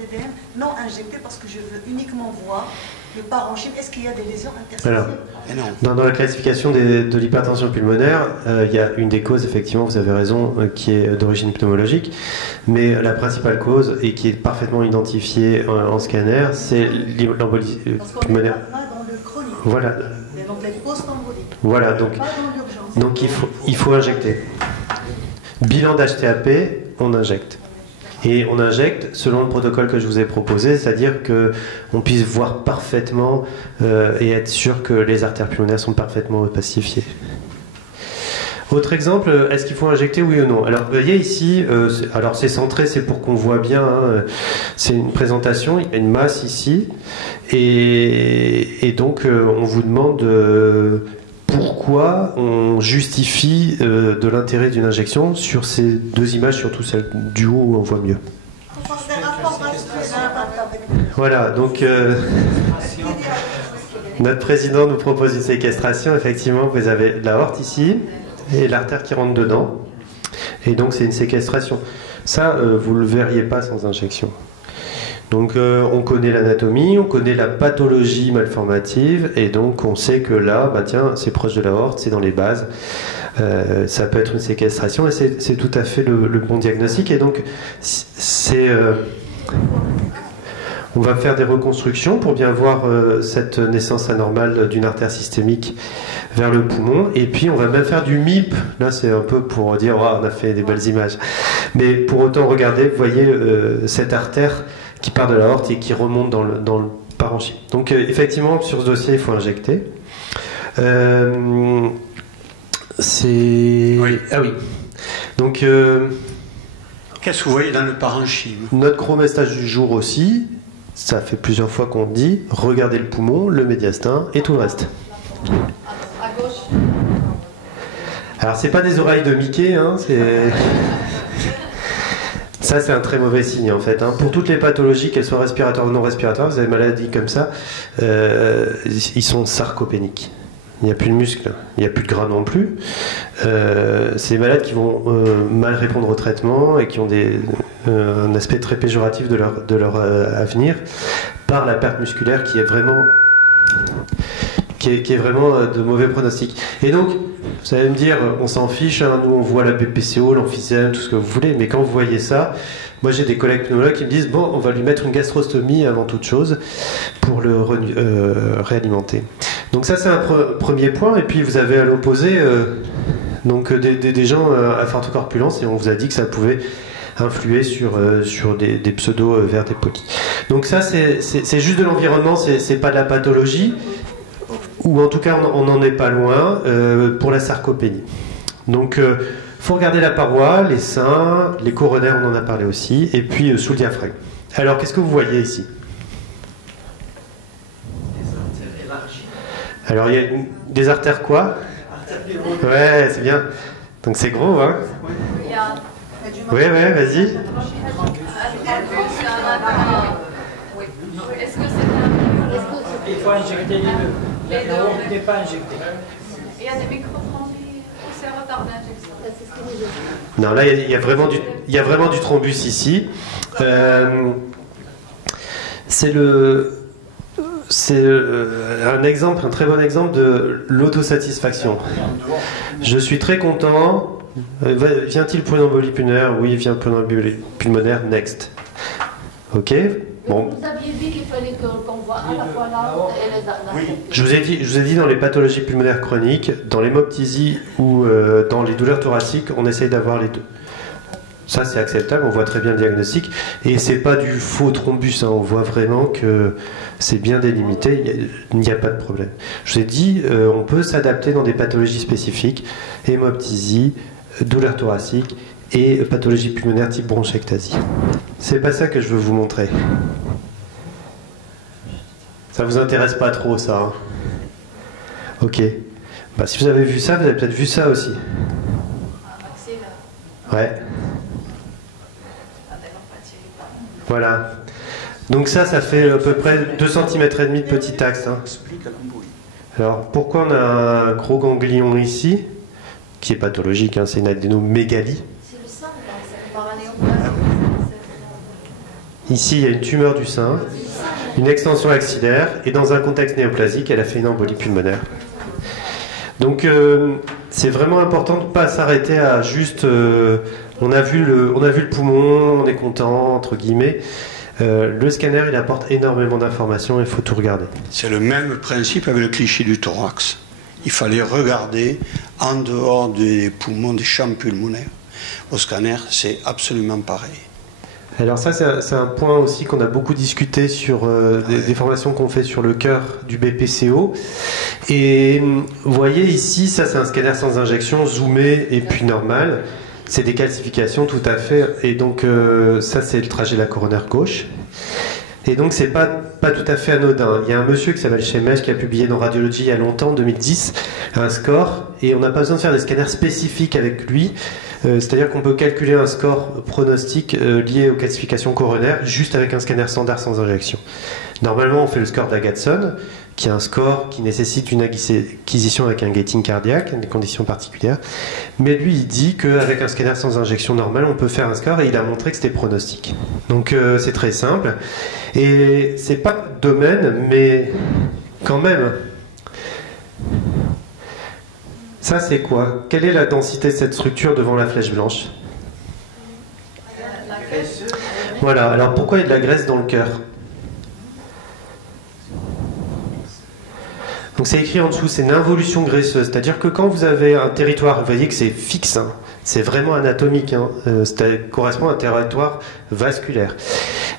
TDM non injectée parce que je veux uniquement voir le parenchyme. Est-ce qu'il y a des lésions interstitielles? Alors, dans la classification de l'hypertension pulmonaire, il y a une des causes, effectivement, vous avez raison, qui est d'origine pneumologique, mais la principale cause, et qui est parfaitement identifiée en scanner, c'est l'embolie pulmonaire. Dans le chronique. Voilà. Mais donc les post-embolies. Voilà, donc il faut injecter. Bilan d'HTAP, on injecte. Et on injecte selon le protocole que je vous ai proposé, c'est-à-dire qu'on puisse voir parfaitement et être sûr que les artères pulmonaires sont parfaitement pacifiées. Autre exemple, est-ce qu'il faut injecter, oui ou non? Alors, vous voyez ici, alors c'est centré, c'est pour qu'on voit bien, hein, c'est une présentation, il y a une masse ici, et donc on vous demande... pourquoi on justifie de l'intérêt d'une injection sur ces 2 images, surtout celle du haut où on voit mieux. Voilà, donc notre président nous propose une séquestration. Effectivement, vous avez l'aorte ici et l'artère qui rentre dedans. Et donc c'est une séquestration. Ça, vous ne le verriez pas sans injection. Donc on connaît l'anatomie, on connaît la pathologie malformative, et donc on sait que là, bah tiens, c'est proche de l'aorte, c'est dans les bases, ça peut être une séquestration, et c'est tout à fait le bon diagnostic. Et donc on va faire des reconstructions pour bien voir cette naissance anormale d'une artère systémique vers le poumon, et puis on va même faire du MIP. Là c'est un peu pour dire oh, on a fait des belles images, mais pour autant regardez, vous voyez cette artère qui part de l'aorte et qui remonte dans le parenchyme. Donc effectivement, sur ce dossier, il faut injecter. Oui. Ah oui. Donc... qu'est-ce que vous voyez dans le parenchyme? Notre gros message du jour aussi, ça fait plusieurs fois qu'on dit, regardez le poumon, le médiastin et tout le reste. À gauche. Alors c'est pas des oreilles de Mickey, hein, c'est... Ça, c'est un très mauvais signe en fait. Hein. Pour toutes les pathologies, qu'elles soient respiratoires ou non respiratoires, vous avez des maladies comme ça, ils sont sarcopéniques. Il n'y a plus de muscles, il n'y a plus de gras non plus. C'est des malades qui vont mal répondre au traitement et qui ont un aspect très péjoratif de leur avenir par la perte musculaire qui est vraiment de mauvais pronostics. Et donc, vous allez me dire, on s'en fiche, hein, nous on voit la BPCO, l'emphysème, tout ce que vous voulez, mais quand vous voyez ça, moi j'ai des collègues pneumologues qui me disent, bon, on va lui mettre une gastrostomie avant toute chose pour le réalimenter. Donc ça c'est un premier point, et puis vous avez à l'opposé donc des gens à forte corpulence, et on vous a dit que ça pouvait influer sur des pseudo vers des polis. Donc ça c'est juste de l'environnement, c'est pas de la pathologie, ou en tout cas on n'en est pas loin pour la sarcopénie. Donc faut regarder la paroi, les seins, les coronaires, on en a parlé aussi, et puis sous le diaphragme. Alors qu'est-ce que vous voyez ici? Alors il y a des artères quoi? Ouais, c'est bien. Donc c'est gros, hein? Ouais, vas-y. faut injecter les deux. La honte n'est pas injectée. Il y a des microthrombus où c'est retard d'injection. Non, là, il y a vraiment du thrombus ici. C'est un exemple, un très bon exemple de l'autosatisfaction. Je suis très content. Vient-il pour une embolie pulmonaire? Oui, il vient pour une embolie pulmonaire. Next. Ok. Bon. Vous aviez dit qu'il fallait qu'on voit à la fois la honte et les Oui. Je vous ai dit dans les pathologies pulmonaires chroniques, dans l'hémoptysie ou dans les douleurs thoraciques, on essaye d'avoir les deux. Ça, c'est acceptable, on voit très bien le diagnostic. Et c'est pas du faux thrombus, hein, on voit vraiment que c'est bien délimité, il n'y a pas de problème. Je vous ai dit, on peut s'adapter dans des pathologies spécifiques, hémoptysie, douleurs thoraciques et pathologie pulmonaire type bronchectasie. C'est pas ça que je veux vous montrer. Ça vous intéresse pas trop, ça, hein? Ok. Bah, si vous avez vu ça, vous avez peut-être vu ça aussi. Ouais. Voilà. Donc ça fait à peu près 2 cm et demi de petit axe. Hein. Alors, pourquoi on a un gros ganglion ici, qui est pathologique, hein, c'est une adénomégalie. Ici, il y a une tumeur du sein, une extension axillaire, et dans un contexte néoplasique, elle a fait une embolie pulmonaire. Donc, c'est vraiment important de ne pas s'arrêter à juste... on a vu le poumon, on est content, entre guillemets. Le scanner, il apporte énormément d'informations, il faut tout regarder. C'est le même principe avec le cliché du thorax. Il fallait regarder en dehors des poumons, des champs pulmonaires. Au scanner, c'est absolument pareil. Alors ça, c'est un point aussi qu'on a beaucoup discuté sur des formations qu'on fait sur le cœur du BPCO. Et vous voyez ici, ça c'est un scanner sans injection, zoomé et puis normal. C'est des calcifications tout à fait. Et donc ça c'est le trajet de la coronaire gauche. Et donc c'est pas tout à fait anodin. Il y a un monsieur qui s'appelle Shemesh qui a publié dans Radiology il y a longtemps, en 2010, un score. Et on n'a pas besoin de faire des scanners spécifiques avec lui. C'est-à-dire qu'on peut calculer un score pronostic lié aux calcifications coronaires juste avec un scanner standard sans injection. Normalement, on fait le score d'Agatson, qui est un score qui nécessite une acquisition avec un gating cardiaque, des conditions particulières. Mais lui, il dit qu'avec un scanner sans injection normale, on peut faire un score et il a montré que c'était pronostic. Donc c'est très simple. Et c'est pas le domaine, mais quand même... Ça, c'est quoi? Quelle est la densité de cette structure devant la flèche blanche? Voilà, alors pourquoi il y a de la graisse dans le cœur? Donc c'est écrit en dessous, c'est une involution graisseuse. C'est-à-dire que quand vous avez un territoire, vous voyez que c'est fixe, hein, c'est vraiment anatomique, hein, ça correspond à un territoire vasculaire.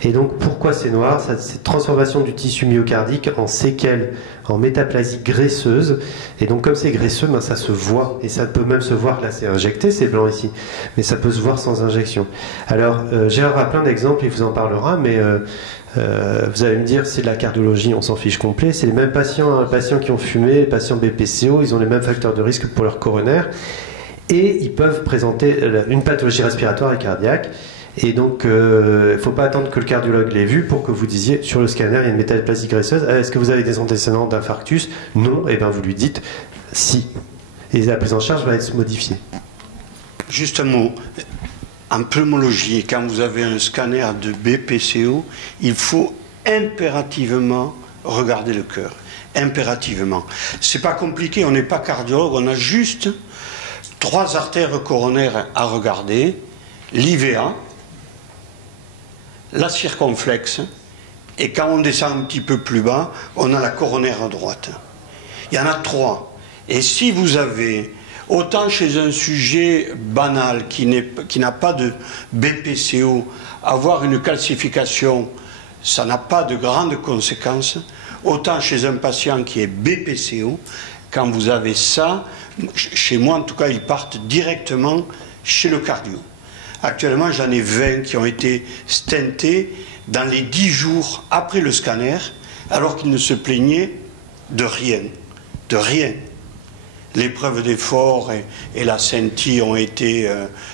Et donc pourquoi c'est noir? C'est transformation du tissu myocardique en séquelles, en métaplasie graisseuse. Et donc comme c'est graisseux, ben, ça se voit. Et ça peut même se voir, là c'est injecté, c'est blanc ici. Mais ça peut se voir sans injection. Alors Gérard a plein d'exemples, il vous en parlera, mais vous allez me dire c'est de la cardiologie, on s'en fiche complet. C'est les mêmes patients, hein, patients qui ont fumé, les patients BPCO, ils ont les mêmes facteurs de risque pour leur coronaire. Et ils peuvent présenter une pathologie respiratoire et cardiaque. Et donc, il ne faut pas attendre que le cardiologue l'ait vu pour que vous disiez sur le scanner, il y a une métaplasie graisseuse. Est-ce que vous avez des antécédents d'infarctus? Non. Et bien, vous lui dites si. Et la prise en charge va être modifiée. Juste un mot. En pneumologie, quand vous avez un scanner de BPCO, il faut impérativement regarder le cœur. Impérativement. C'est pas compliqué, on n'est pas cardiologue, on a juste 3 artères coronaires à regarder, l'IVA, la circonflexe, et quand on descend un petit peu plus bas, on a la coronaire droite. Il y en a 3. Et si vous avez, autant chez un sujet banal qui n'a pas de BPCO, avoir une calcification, ça n'a pas de grandes conséquences, autant chez un patient qui est BPCO, quand vous avez ça, chez moi en tout cas, ils partent directement chez le cardio. Actuellement, j'en ai 20 qui ont été stentés dans les 10 jours après le scanner, alors qu'ils ne se plaignaient de rien. De rien. L'épreuve d'effort et la scintille ont été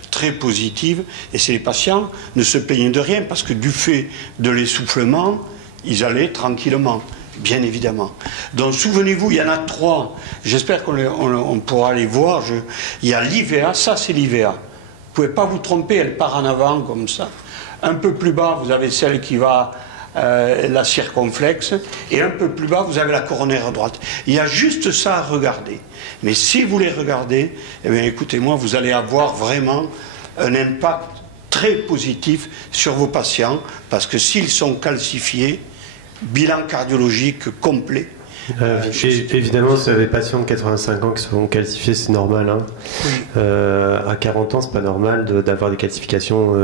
très positives, et les patients ne se plaignaient de rien, parce que du fait de l'essoufflement, ils allaient tranquillement. bien évidemment. Donc souvenez-vous, il y en a 3. J'espère qu'on pourra les voir. Il y a l'IVA, ça c'est l'IVA. Vous ne pouvez pas vous tromper, elle part en avant comme ça. Un peu plus bas, vous avez celle qui va, la circonflexe, et un peu plus bas, vous avez la coronaire droite. Il y a juste ça à regarder. Mais si vous les regardez, eh bien, écoutez-moi, vous allez avoir vraiment un impact très positif sur vos patients, parce que s'ils sont calcifiés, bilan cardiologique complet. Évidemment, si vous avez des patients de 85 ans qui sont calcifiés, c'est normal. Hein. Oui. À 40 ans, c'est pas normal d'avoir des calcifications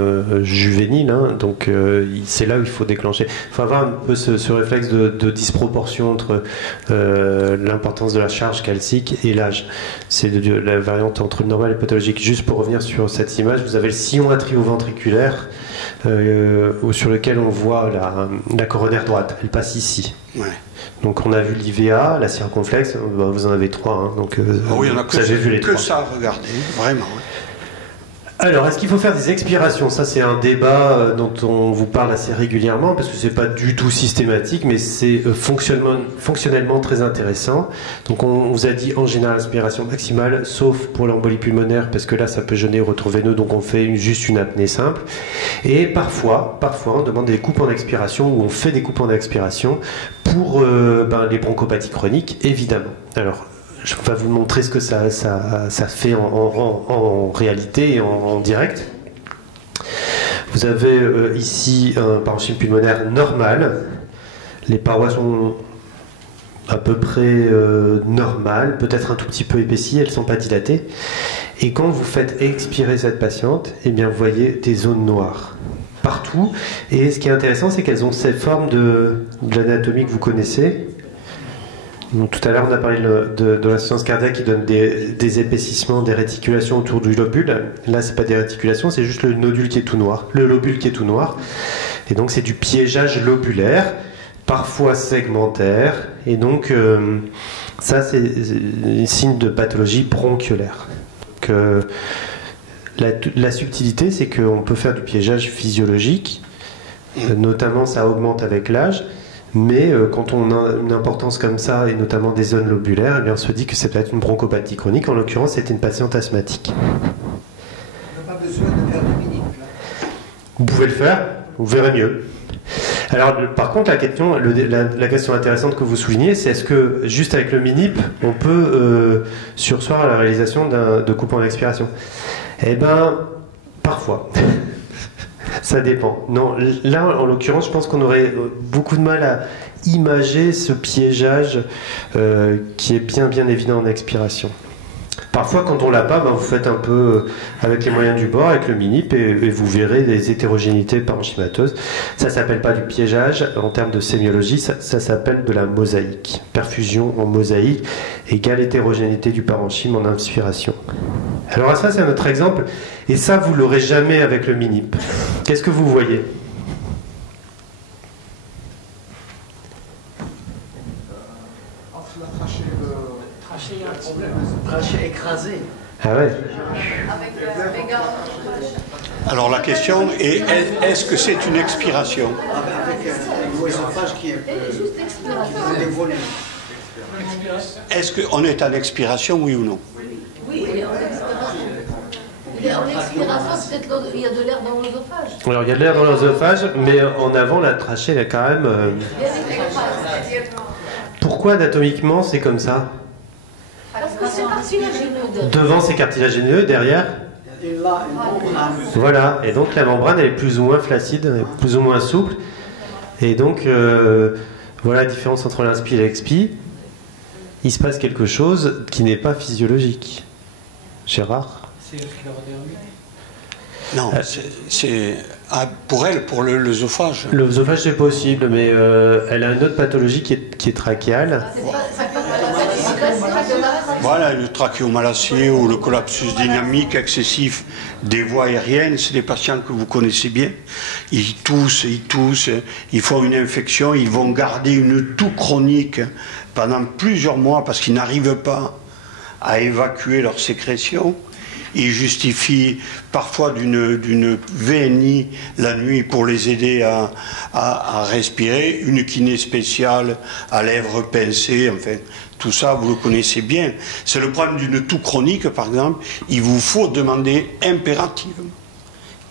juvéniles. Hein. Donc, c'est là où il faut déclencher. Il faut avoir un peu ce réflexe de disproportion entre l'importance de la charge calcique et l'âge. C'est la variante entre le normal et le pathologique. Juste pour revenir sur cette image, vous avez le sillon atrioventriculaire sur lequel on voit la coronaire droite. Elle passe ici. Ouais. Donc on a vu l'IVA, la circonflexe, vous en avez 3, hein, donc oui, on a vous avez vu les 3. Que ça à regarder, vraiment. Ouais. Alors, est-ce qu'il faut faire des expirations? Ça, c'est un débat dont on vous parle assez régulièrement, parce que c'est pas du tout systématique, mais c'est fonctionnellement très intéressant. Donc, on vous a dit en général aspiration maximale, sauf pour l'embolie pulmonaire, parce que là, ça peut gêner au retour veineux, donc on fait juste une apnée simple. Et parfois, on demande des coupes en expiration, ou on fait des coupes en expiration pour les bronchopathies chroniques, évidemment. Alors, je vais vous montrer ce que ça fait en réalité et en direct. Vous avez ici un parenchyme pulmonaire normal. Les parois sont à peu près normales, peut-être un tout petit peu épaissies, elles ne sont pas dilatées. Et quand vous faites expirer cette patiente, eh bien vous voyez des zones noires partout. Et ce qui est intéressant, c'est qu'elles ont cette forme de l'anatomie que vous connaissez. Donc, tout à l'heure, on a parlé de l'insuffisance cardiaque qui donne des épaississements, des réticulations autour du lobule. Là, c'est pas des réticulations, c'est juste le nodule qui est tout noir, le lobule qui est tout noir. Et donc, c'est du piégeage lobulaire, parfois segmentaire. Et donc, ça, c'est un signe de pathologie bronchiolaire. La subtilité, c'est qu'on peut faire du piégeage physiologique, notamment ça augmente avec l'âge. Mais quand on a une importance comme ça, et notamment des zones lobulaires, eh bien on se dit que c'est peut-être une bronchopathie chronique. En l'occurrence, c'était une patiente asthmatique. On n'a pas besoin de faire de minutes. Vous pouvez le faire, vous verrez mieux. Alors, par contre, la question intéressante que vous soulignez, c'est est-ce que, juste avec le MINIP, on peut surseoir à la réalisation de coupe en expiration? Eh bien, parfois. Ça dépend. Non, là, en l'occurrence, je pense qu'on aurait beaucoup de mal à imager ce piégeage qui est bien évident en expiration. Parfois, quand on l'a pas, vous faites un peu avec les moyens du bord, avec le MINIP, et vous verrez des hétérogénéités parenchymateuses. Ça s'appelle pas du piégeage en termes de sémiologie, ça s'appelle de la mosaïque. Perfusion en mosaïque égale hétérogénéité du parenchyme en inspiration. Alors ça, c'est un autre exemple, et ça, vous l'aurez jamais avec le MINIP. Qu'est-ce que vous voyez? Trachée écrasée. Ah ouais. Alors la question est, est-ce que c'est une expiration? Avec un oesophage qui est dévoilé. Est-ce qu'on est en expiration, oui ou non? Oui, il est en expiration. Il est en expiration, peut-être qu'il y a de l'air dans l'œsophage. Alors il y a de l'air dans l'œsophage, mais en avant, la trachée, elle a quand même... Pourquoi anatomiquement c'est comme ça? Parce que c'est cartilagineux. Devant c'est cartilagineux, derrière? Voilà, et donc la membrane elle est plus ou moins flaccide, plus ou moins souple. Et donc voilà la différence entre l'inspi et l'expi. Il se passe quelque chose qui n'est pas physiologique. Gérard? C'est le sclérodermie. Non, c'est pour elle, pour l'œsophage. L'œsophage c'est possible, mais elle a une autre pathologie qui est trachéale. Voilà, le trachéomalacie ou le collapsus dynamique excessif des voies aériennes, c'est des patients que vous connaissez bien. Ils toussent, ils font une infection, ils vont garder une toux chronique pendant plusieurs mois parce qu'ils n'arrivent pas à évacuer leurs sécrétions. ils justifient parfois d'une VNI la nuit pour les aider à respirer, une kiné spéciale à lèvres pincées, enfin, tout ça, vous le connaissez bien. C'est le problème d'une toux chronique, par exemple. Il vous faut demander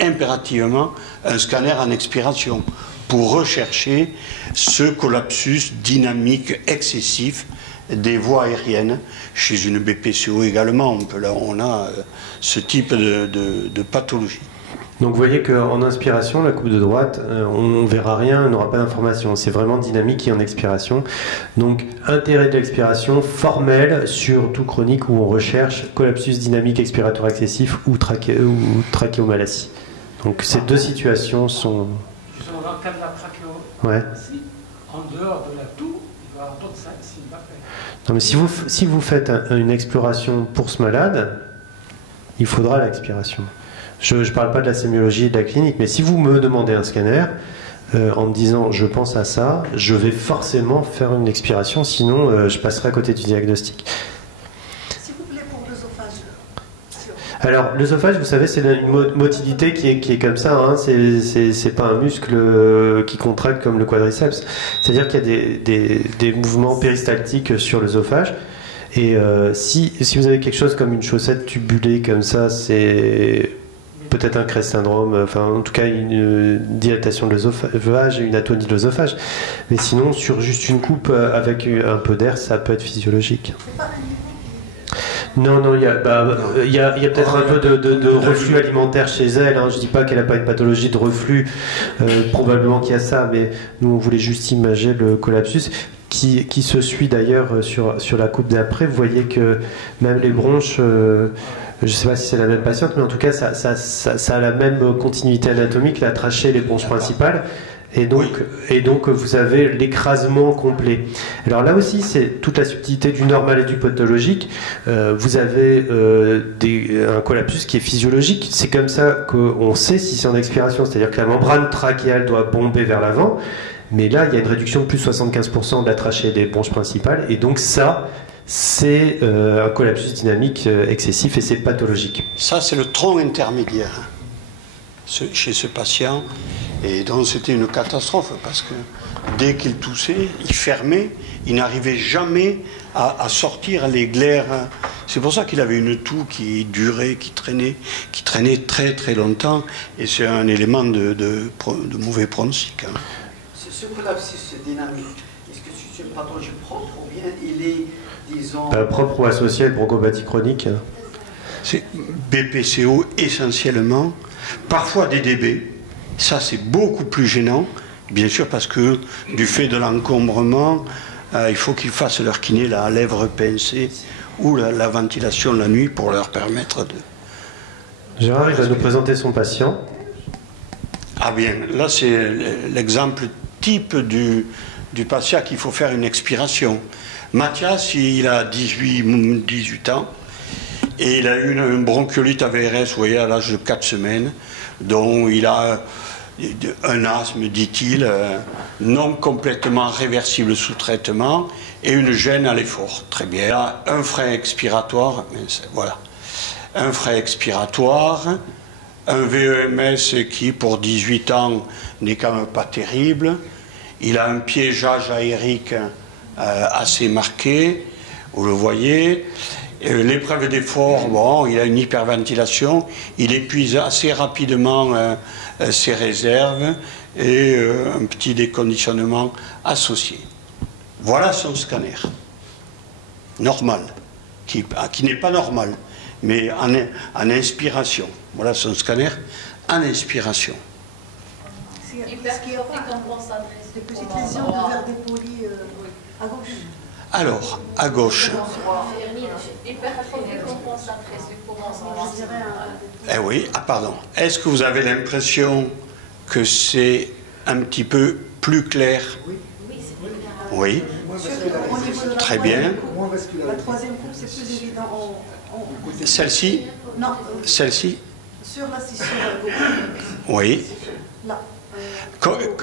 impérativement un scanner en expiration pour rechercher ce collapsus dynamique excessif des voies aériennes. Chez une BPCO également, on a ce type de pathologie. Donc vous voyez qu'en inspiration, la coupe de droite, on ne verra rien, on n'aura pas d'information. C'est vraiment dynamique et en expiration. Donc intérêt de l'expiration formel sur toux chronique où on recherche collapsus dynamique expiratoire excessif ou trachéomalacie. Donc ces deux situations sont... Justement, dans le cas de la trachéomalacie, en dehors de la toux, il va y avoir d'autres signes d'appel. Non, mais si vous faites une exploration pour ce malade, il faudra l'expiration. Je ne parle pas de la sémiologie et de la clinique, mais si vous me demandez un scanner, en me disant je pense à ça, je vais forcément faire une expiration, sinon je passerai à côté du diagnostic. S'il vous plaît, pour l'œsophage. Alors, l'œsophage, vous savez, c'est une motilité qui est comme ça, hein, c'est pas un muscle qui contracte comme le quadriceps. C'est-à-dire qu'il y a des mouvements péristaltiques sur l'œsophage. Et si vous avez quelque chose comme une chaussette tubulée comme ça, c'est peut-être un Crest syndrome, enfin en tout cas une dilatation de l'œsophage et une atonie de l'œsophage. Mais sinon, sur juste une coupe avec un peu d'air, ça peut être physiologique. Non, il y a peut-être un peu de reflux alimentaire chez elle. Hein. Je ne dis pas qu'elle n'a pas une pathologie de reflux, probablement qu'il y a ça, mais nous on voulait juste imager le collapsus. Qui se suit d'ailleurs sur la coupe d'après. Vous voyez que même les bronches, je ne sais pas si c'est la même patiente, mais en tout cas ça a la même continuité anatomique, la trachée et les bronches principales. Et donc vous avez l'écrasement complet. Alors là aussi, c'est toute la subtilité du normal et du pathologique. Vous avez un collapsus qui est physiologique. C'est comme ça qu'on sait si c'est en expiration, c'est-à-dire que la membrane trachéale doit bomber vers l'avant. Mais là, il y a une réduction de plus de 75% de la trachée et des bronches principales. Et donc ça, c'est un collapsus dynamique excessif et c'est pathologique. Ça, c'est le tronc intermédiaire chez ce patient. Et donc c'était une catastrophe parce que dès qu'il toussait, il fermait, il n'arrivait jamais à sortir les glaires. C'est pour ça qu'il avait une toux qui durait, qui traînait très très longtemps. Et c'est un élément de mauvais pronostic. Hein. Ce collapsus dynamique, est-ce que c'est une pathologie propre ou bien il est, disons... propre ou associé à une bronchopathie chronique? C'est BPCO essentiellement, parfois des DB. Ça, c'est beaucoup plus gênant, bien sûr, parce que du fait de l'encombrement, il faut qu'ils fassent leur kiné à lèvres pincées ou la ventilation la nuit pour leur permettre de... Gérard, il va nous présenter son patient. Ah bien, là, c'est l'exemple type du patient qu'il faut faire une expiration. Mathias, il a 18 ans et il a eu une bronchiolite à VRS, vous voyez, à l'âge de 4 semaines, dont il a un asthme, dit-il, non complètement réversible sous traitement et une gêne à l'effort. Très bien. Il a un frein expiratoire, voilà, un frein expiratoire, un VEMS qui, pour 18 ans, n'est quand même pas terrible. Il a un piégeage aérique assez marqué, vous le voyez. L'épreuve d'effort, bon, il a une hyperventilation, il épuise assez rapidement ses réserves et un petit déconditionnement associé. Voilà son scanner. Normal, qui n'est pas normal, mais en inspiration. Voilà son scanner en inspiration. Des petites lésions de verre dépoli à gauche. Alors, à gauche. Eh oui, pardon. Est-ce que vous avez l'impression que c'est un petit peu plus clair? Oui. Très bien. La troisième coupe, c'est plus évident. Celle-ci? Non. Celle-ci? Sur la scission gauche. Oui. Là.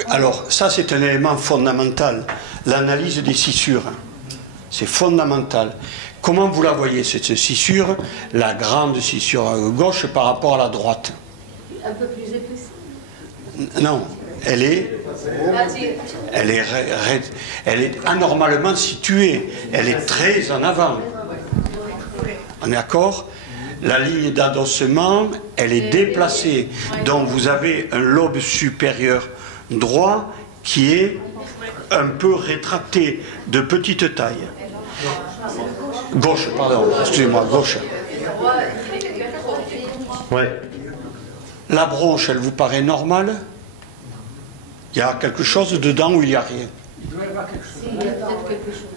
Alors, ça, c'est un élément fondamental. L'analyse des scissures. C'est fondamental. Comment vous la voyez, cette scissure, la grande scissure à gauche par rapport à la droite? Un peu plus épaisse. Non, elle est anormalement située. Elle est très en avant. On est d'accord? La ligne d'adossement, elle est déplacée. Donc vous avez un lobe supérieur droit qui est un peu rétracté, de petite taille. Gauche, pardon, excusez-moi, gauche. Ouais. La bronche, elle vous paraît normale? Il y a quelque chose dedans ou il n'y a rien?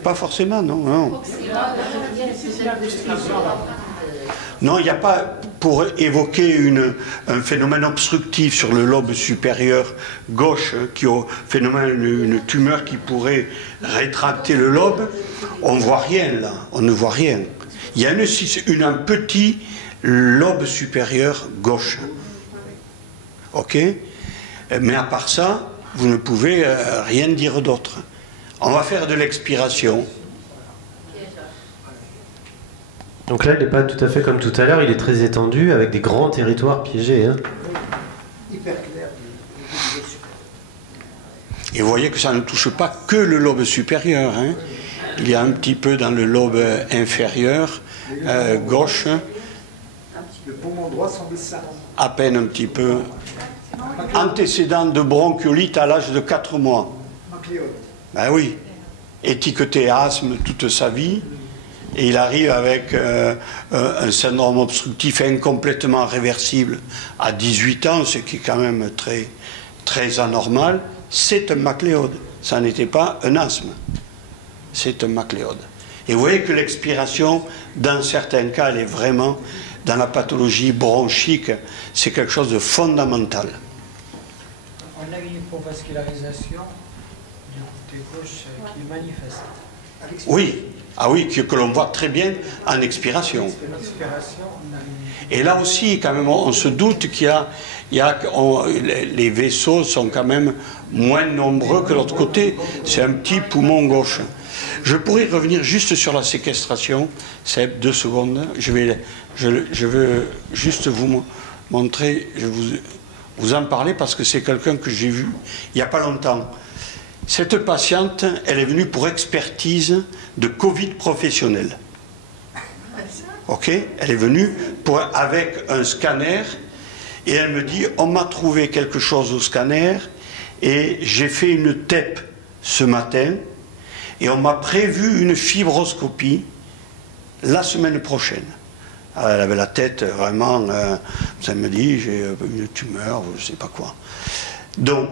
Pas forcément, non. Non, non, il n'y a pas, pour évoquer un phénomène obstructif sur le lobe supérieur gauche, qui est une tumeur qui pourrait rétracter le lobe, on ne voit rien là, on ne voit rien. Il y a un petit lobe supérieur gauche. Ok? Mais à part ça, vous ne pouvez rien dire d'autre. On va faire de l'expiration. Donc là, il n'est pas tout à fait comme tout à l'heure, il est très étendu, avec des grands territoires piégés. Hein. Hyper clair. Et vous voyez que ça ne touche pas que le lobe supérieur. Hein. Il y a un petit peu dans le lobe inférieur, gauche. Le poumon droit semble sain. À peine un petit peu. Antécédent de bronchiolite à l'âge de 4 mois. Ben oui. Étiqueté asthme toute sa vie. Et il arrive avec un syndrome obstructif incomplètement réversible à 18 ans, ce qui est quand même très, très anormal. C'est un macléode. Ça n'était pas un asthme. C'est un macléode. Et vous voyez que l'expiration, dans certains cas, elle est vraiment, dans la pathologie bronchique, c'est quelque chose de fondamental. On a une hypovascularisation du côté gauche qui est manifeste. Oui. Ah oui, que l'on voit très bien en expiration. Et là aussi, quand même, on se doute les vaisseaux sont quand même moins nombreux que l'autre côté. C'est un petit poumon gauche. Je pourrais revenir juste sur la séquestration. C'est 2 secondes. Je veux juste vous montrer, vous en parler parce que c'est quelqu'un que j'ai vu il n'y a pas longtemps. Cette patiente, elle est venue pour expertise de Covid professionnel. Ok? Elle est venue avec un scanner et elle me dit, on m'a trouvé quelque chose au scanner et j'ai fait une TEP ce matin et on m'a prévu une fibroscopie la semaine prochaine. Alors, elle avait la tête vraiment, ça me dit, j'ai une tumeur, je ne sais pas quoi. Donc,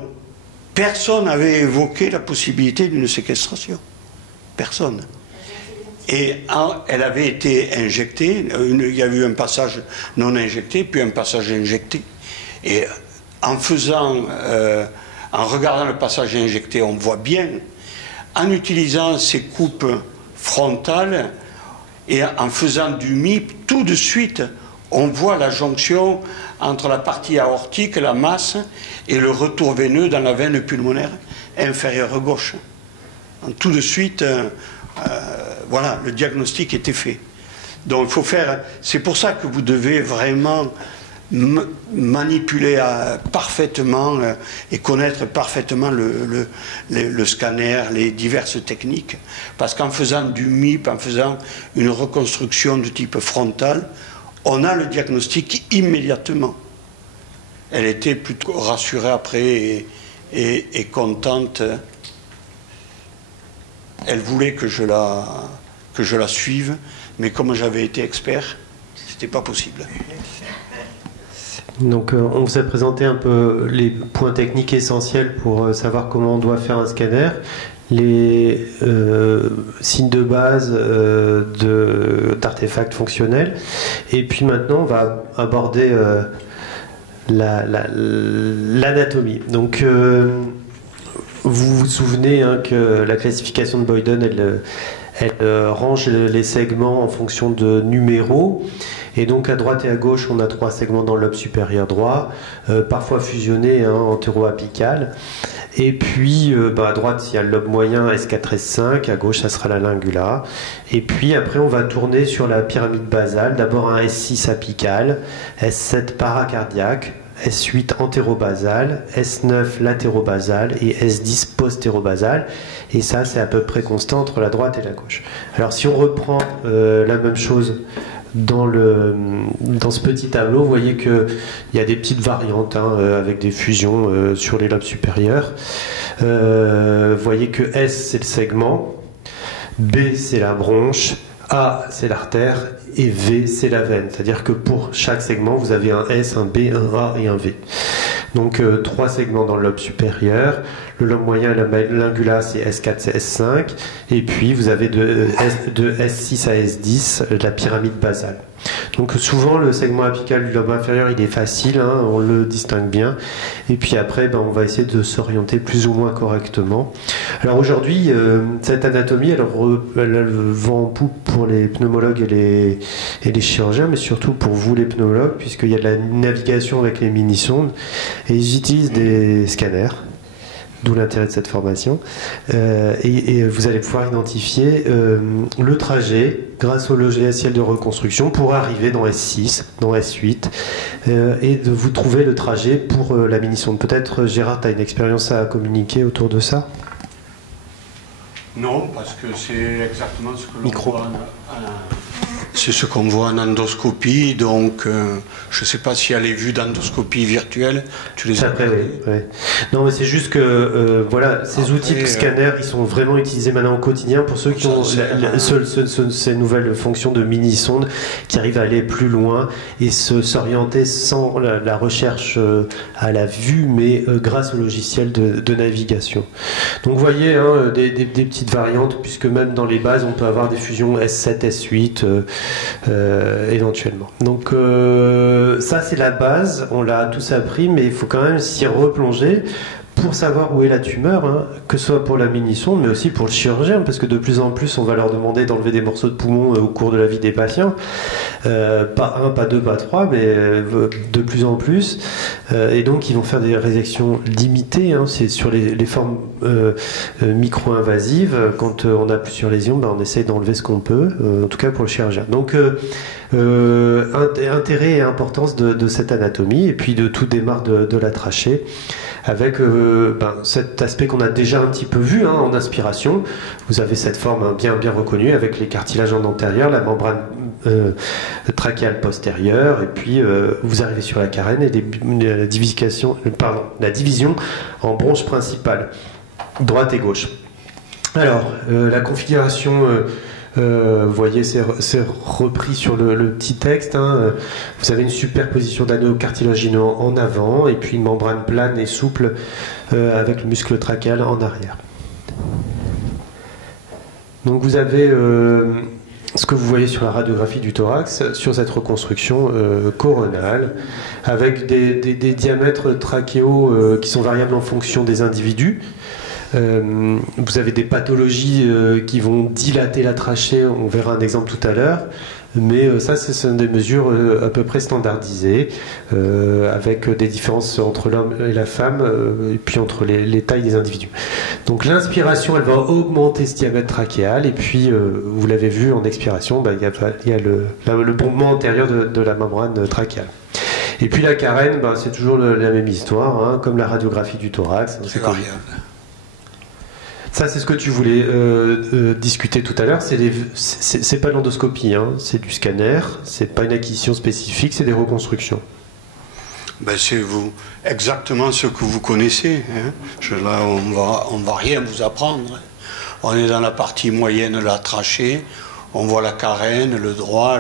personne n'avait évoqué la possibilité d'une séquestration. Personne. Et elle avait été injectée, il y a eu un passage non injecté, puis un passage injecté. Et en regardant le passage injecté, on voit bien, en utilisant ces coupes frontales et en faisant du MIP, tout de suite, on voit la jonction entre la partie aortique, la masse, et le retour veineux dans la veine pulmonaire inférieure gauche. Donc, tout de suite, voilà, le diagnostic était fait. Donc il faut faire... C'est pour ça que vous devez vraiment manipuler parfaitement et connaître parfaitement le scanner, les diverses techniques. Parce qu'en faisant du MIP, en faisant une reconstruction de type frontal, on a le diagnostic immédiatement. Elle était plutôt rassurée après et contente. Elle voulait que je la suive, mais comme j'avais été expert, c'était pas possible. Donc on vous a présenté un peu les points techniques essentiels pour savoir comment on doit faire un scanner, les signes de base d'artefacts fonctionnels, et puis maintenant on va aborder l'anatomie. Donc vous vous souvenez que la classification de Boyden, elle range les segments en fonction de numéros. Et donc à droite et à gauche, on a 3 segments dans le lobe supérieur droit, parfois fusionnés, hein, antéro-apical. Et puis à droite, il y a le lobe moyen S4, S5, à gauche, ça sera la lingula. Et puis après, on va tourner sur la pyramide basale. D'abord un S6 apical, S7 paracardiaque, S8 antérobasal, S9 latérobasal et S10 postérobasal. Et ça, c'est à peu près constant entre la droite et la gauche. Alors si on reprend la même chose dans ce petit tableau, vous voyez qu'il y a des petites variantes hein, avec des fusions sur les lobes supérieurs. Vous voyez que S, c'est le segment, B, c'est la bronche, A, c'est l'artère, et V, c'est la veine. C'est-à-dire que pour chaque segment, vous avez un S, un B, un A et un V. Donc 3 segments dans le lobe supérieur. Le lobe moyen et la lingula, c'est S4, c'est S5. Et puis vous avez de S6 à S10, la pyramide basale. Donc souvent le segment apical du lobe inférieur il est facile, hein, on le distingue bien. Et puis après on va essayer de s'orienter plus ou moins correctement. Alors aujourd'hui cette anatomie elle vend en poupe pour les pneumologues et les chirurgiens, mais surtout pour vous les pneumologues, puisqu'il y a de la navigation avec les mini-sondes et ils utilisent des scanners. D'où l'intérêt de cette formation. Et vous allez pouvoir identifier le trajet grâce au logiciel de reconstruction pour arriver dans S6, dans S8, et de vous trouver le trajet pour la mini-sonde. Peut-être, Gérard, tu as une expérience à communiquer autour de ça? Non, parce que c'est exactement ce que l'on voit c'est ce qu'on voit en endoscopie, donc je ne sais pas s'il y a les vues d'endoscopie virtuelle, tu les as après, oui. Non, mais c'est juste que voilà, ces outils de scanner, ils sont vraiment utilisés maintenant au quotidien pour ceux qui ont ces nouvelles fonctions de mini-sondes qui arrivent à aller plus loin et s'orienter sans la recherche à la vue, mais grâce au logiciel de navigation. Donc vous voyez hein, des petites variantes, puisque même dans les bases, on peut avoir des fusions S7, S8, éventuellement. Donc ça c'est la base, on l'a tous appris, mais il faut quand même s'y replonger pour savoir où est la tumeur, hein, que ce soit pour la mini-sonde, mais aussi pour le chirurgien, parce que de plus en plus, on va leur demander d'enlever des morceaux de poumon au cours de la vie des patients. Pas 1, pas 2, pas 3, mais de plus en plus. Et donc, ils vont faire des résections limitées. Hein, c'est sur les formes micro-invasives. Quand on a plusieurs lésions, on essaye d'enlever ce qu'on peut, en tout cas pour le chirurgien. Donc, intérêt et importance de cette anatomie, et puis de tout démarre de la trachée, avec cet aspect qu'on a déjà un petit peu vu hein, en inspiration. Vous avez cette forme bien reconnue avec les cartilages en antérieur, la membrane trachéale postérieure, et puis vous arrivez sur la carène et la division en bronches principales, droite et gauche. Alors, la configuration... vous voyez, c'est repris sur le petit texte. Hein. Vous avez une superposition d'anneaux cartilagineux en avant et puis une membrane plane et souple avec le muscle trachéal en arrière. Donc vous avez ce que vous voyez sur la radiographie du thorax, sur cette reconstruction coronale, avec des diamètres trachéaux qui sont variables en fonction des individus. Vous avez des pathologies qui vont dilater la trachée, on verra un exemple tout à l'heure, mais ça ce sont des mesures à peu près standardisées, avec des différences entre l'homme et la femme, et puis entre les tailles des individus. Donc l'inspiration, elle va augmenter ce diamètre trachéal, et puis vous l'avez vu en expiration, il y a le bombement antérieur de la membrane trachéale. Et puis la carène, c'est toujours la même histoire, hein, comme la radiographie du thorax. C'est variable. Ça, c'est ce que tu voulais discuter tout à l'heure. C'est pas l'endoscopie, hein, c'est du scanner. C'est pas une acquisition spécifique, c'est des reconstructions. C'est exactement ce que vous connaissez. Hein. Là, on va rien vous apprendre. On est dans la partie moyenne de la trachée. On voit la carène, le droit,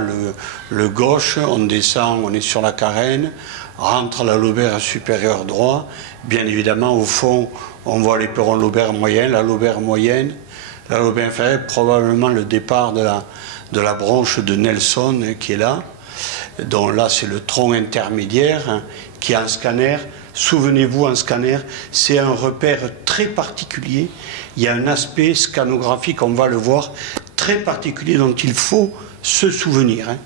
le gauche. On descend, on est sur la carène. Rentre la lobaire supérieure droit. Bien évidemment, au fond, on voit l'éperon lobaire moyen, la lobaire moyenne, la lobaire inférieure, probablement le départ de la bronche de Nelson qui est là. Donc là, c'est le tronc intermédiaire hein, qui est en scanner. Souvenez-vous, en scanner, c'est un repère très particulier. Il y a un aspect scanographique, on va le voir, très particulier dont il faut se souvenir. Hein.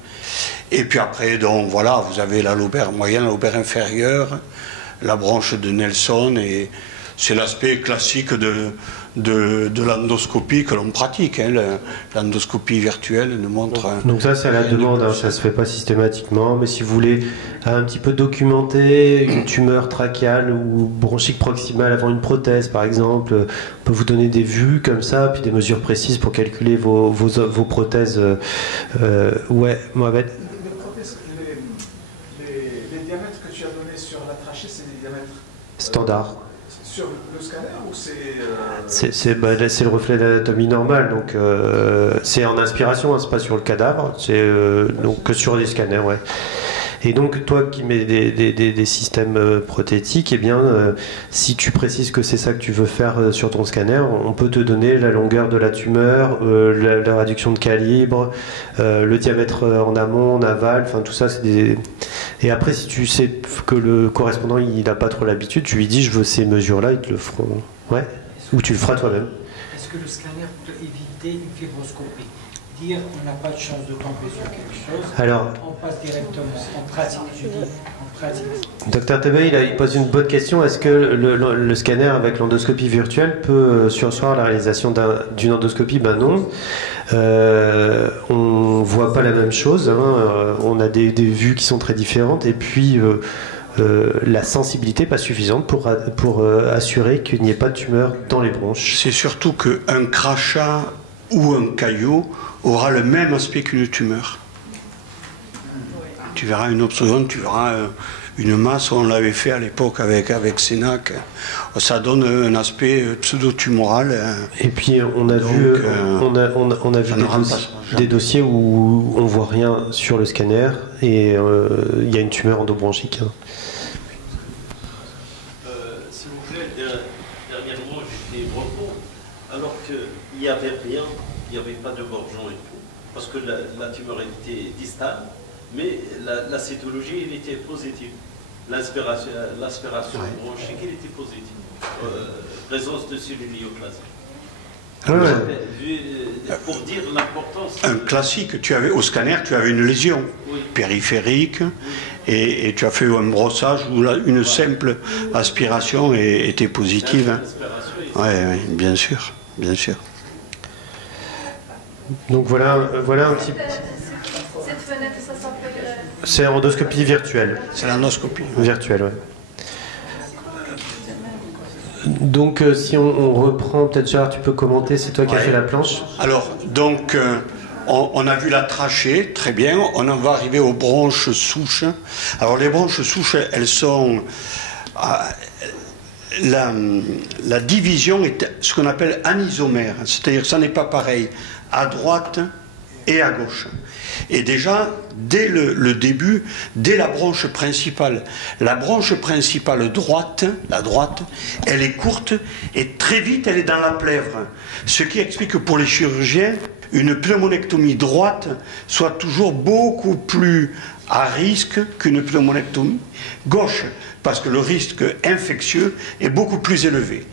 Et puis après, donc voilà, vous avez la lobaire moyenne, la lobaire inférieure, la branche de Nelson, et c'est l'aspect classique de l'endoscopie que l'on pratique. Hein. L'endoscopie virtuelle nous montre... Donc ça, c'est à la demande, hein, ça ne se fait pas systématiquement, mais si vous voulez un petit peu documenter une tumeur trachéale ou bronchique proximale avant une prothèse, par exemple, on peut vous donner des vues comme ça, puis des mesures précises pour calculer vos prothèses. Ouais, Mohamed. Les diamètres que tu as donnés sur la trachée, c'est des diamètres standards. Sur le scanner ou c'est le reflet de l'anatomie normale, donc c'est en inspiration, hein, c'est pas sur le cadavre, c'est donc que sur les scanners, ouais. Et donc toi qui mets des systèmes prothétiques, eh bien si tu précises que c'est ça que tu veux faire sur ton scanner, on peut te donner la longueur de la tumeur, la réduction de calibre, le diamètre en amont, en aval, enfin tout ça c'est des... Et après si tu sais que le correspondant il n'a pas trop l'habitude, tu lui dis je veux ces mesures-là, ils te le feront. Ouais. Ou tu le feras toi-même. Est-ce que le scanner peut éviter une fibroscopie? Dire on n'a pas de chance de tomber sur quelque chose, alors, on passe directement en pratique, je dis en pratique. Docteur Tebey, il pose une bonne question. Est-ce que le scanner avec l'endoscopie virtuelle peut surseoir la réalisation d'une endoscopie? Ben non. On voit pas la même chose. Hein. On a des vues qui sont très différentes. Et puis, la sensibilité n'est pas suffisante pour assurer qu'il n'y ait pas de tumeur dans les bronches. C'est surtout qu'un crachat ou un caillot aura le même aspect qu'une tumeur. Tu verras une obstruction, tu verras une masse, on l'avait fait à l'époque avec Sénac, ça donne un aspect pseudo-tumoral. Et puis on a vu des dossiers où on ne voit rien sur le scanner et il y a une tumeur endobronchique. S'il vous plaît, dernièrement j'étais breton, alors qu'il n'y avait rien, il n'y avait pas de bourgeon et tout, parce que la tumeur était distale, mais la cytologie elle était positive. L'aspiration bronchique elle était positive. Présence de cellules néoplasmiques. Pour dire l'importance. Un classique, au scanner, tu avais une lésion périphérique et tu as fait un brossage où une simple aspiration était positive. Hein. Oui, bien sûr, bien sûr. Donc voilà un petit. Cette fenêtre, ça s'appelle. C'est endoscopie virtuelle. C'est l'endoscopie virtuelle, oui. Donc si on reprend, peut-être Gérard, tu peux commenter, c'est toi qui as fait la planche. Alors, donc, on a vu la trachée, très bien, on en va arriver aux bronches souches. Alors les bronches souches, elles sont... La division est ce qu'on appelle anisomère, c'est-à-dire que ça n'est pas pareil à droite et à gauche. Et déjà, dès le début, dès la branche principale droite, la droite, elle est courte et très vite elle est dans la plèvre. Ce qui explique que pour les chirurgiens, une pneumonectomie droite soit toujours beaucoup plus à risque qu'une pneumonectomie gauche, parce que le risque infectieux est beaucoup plus élevé.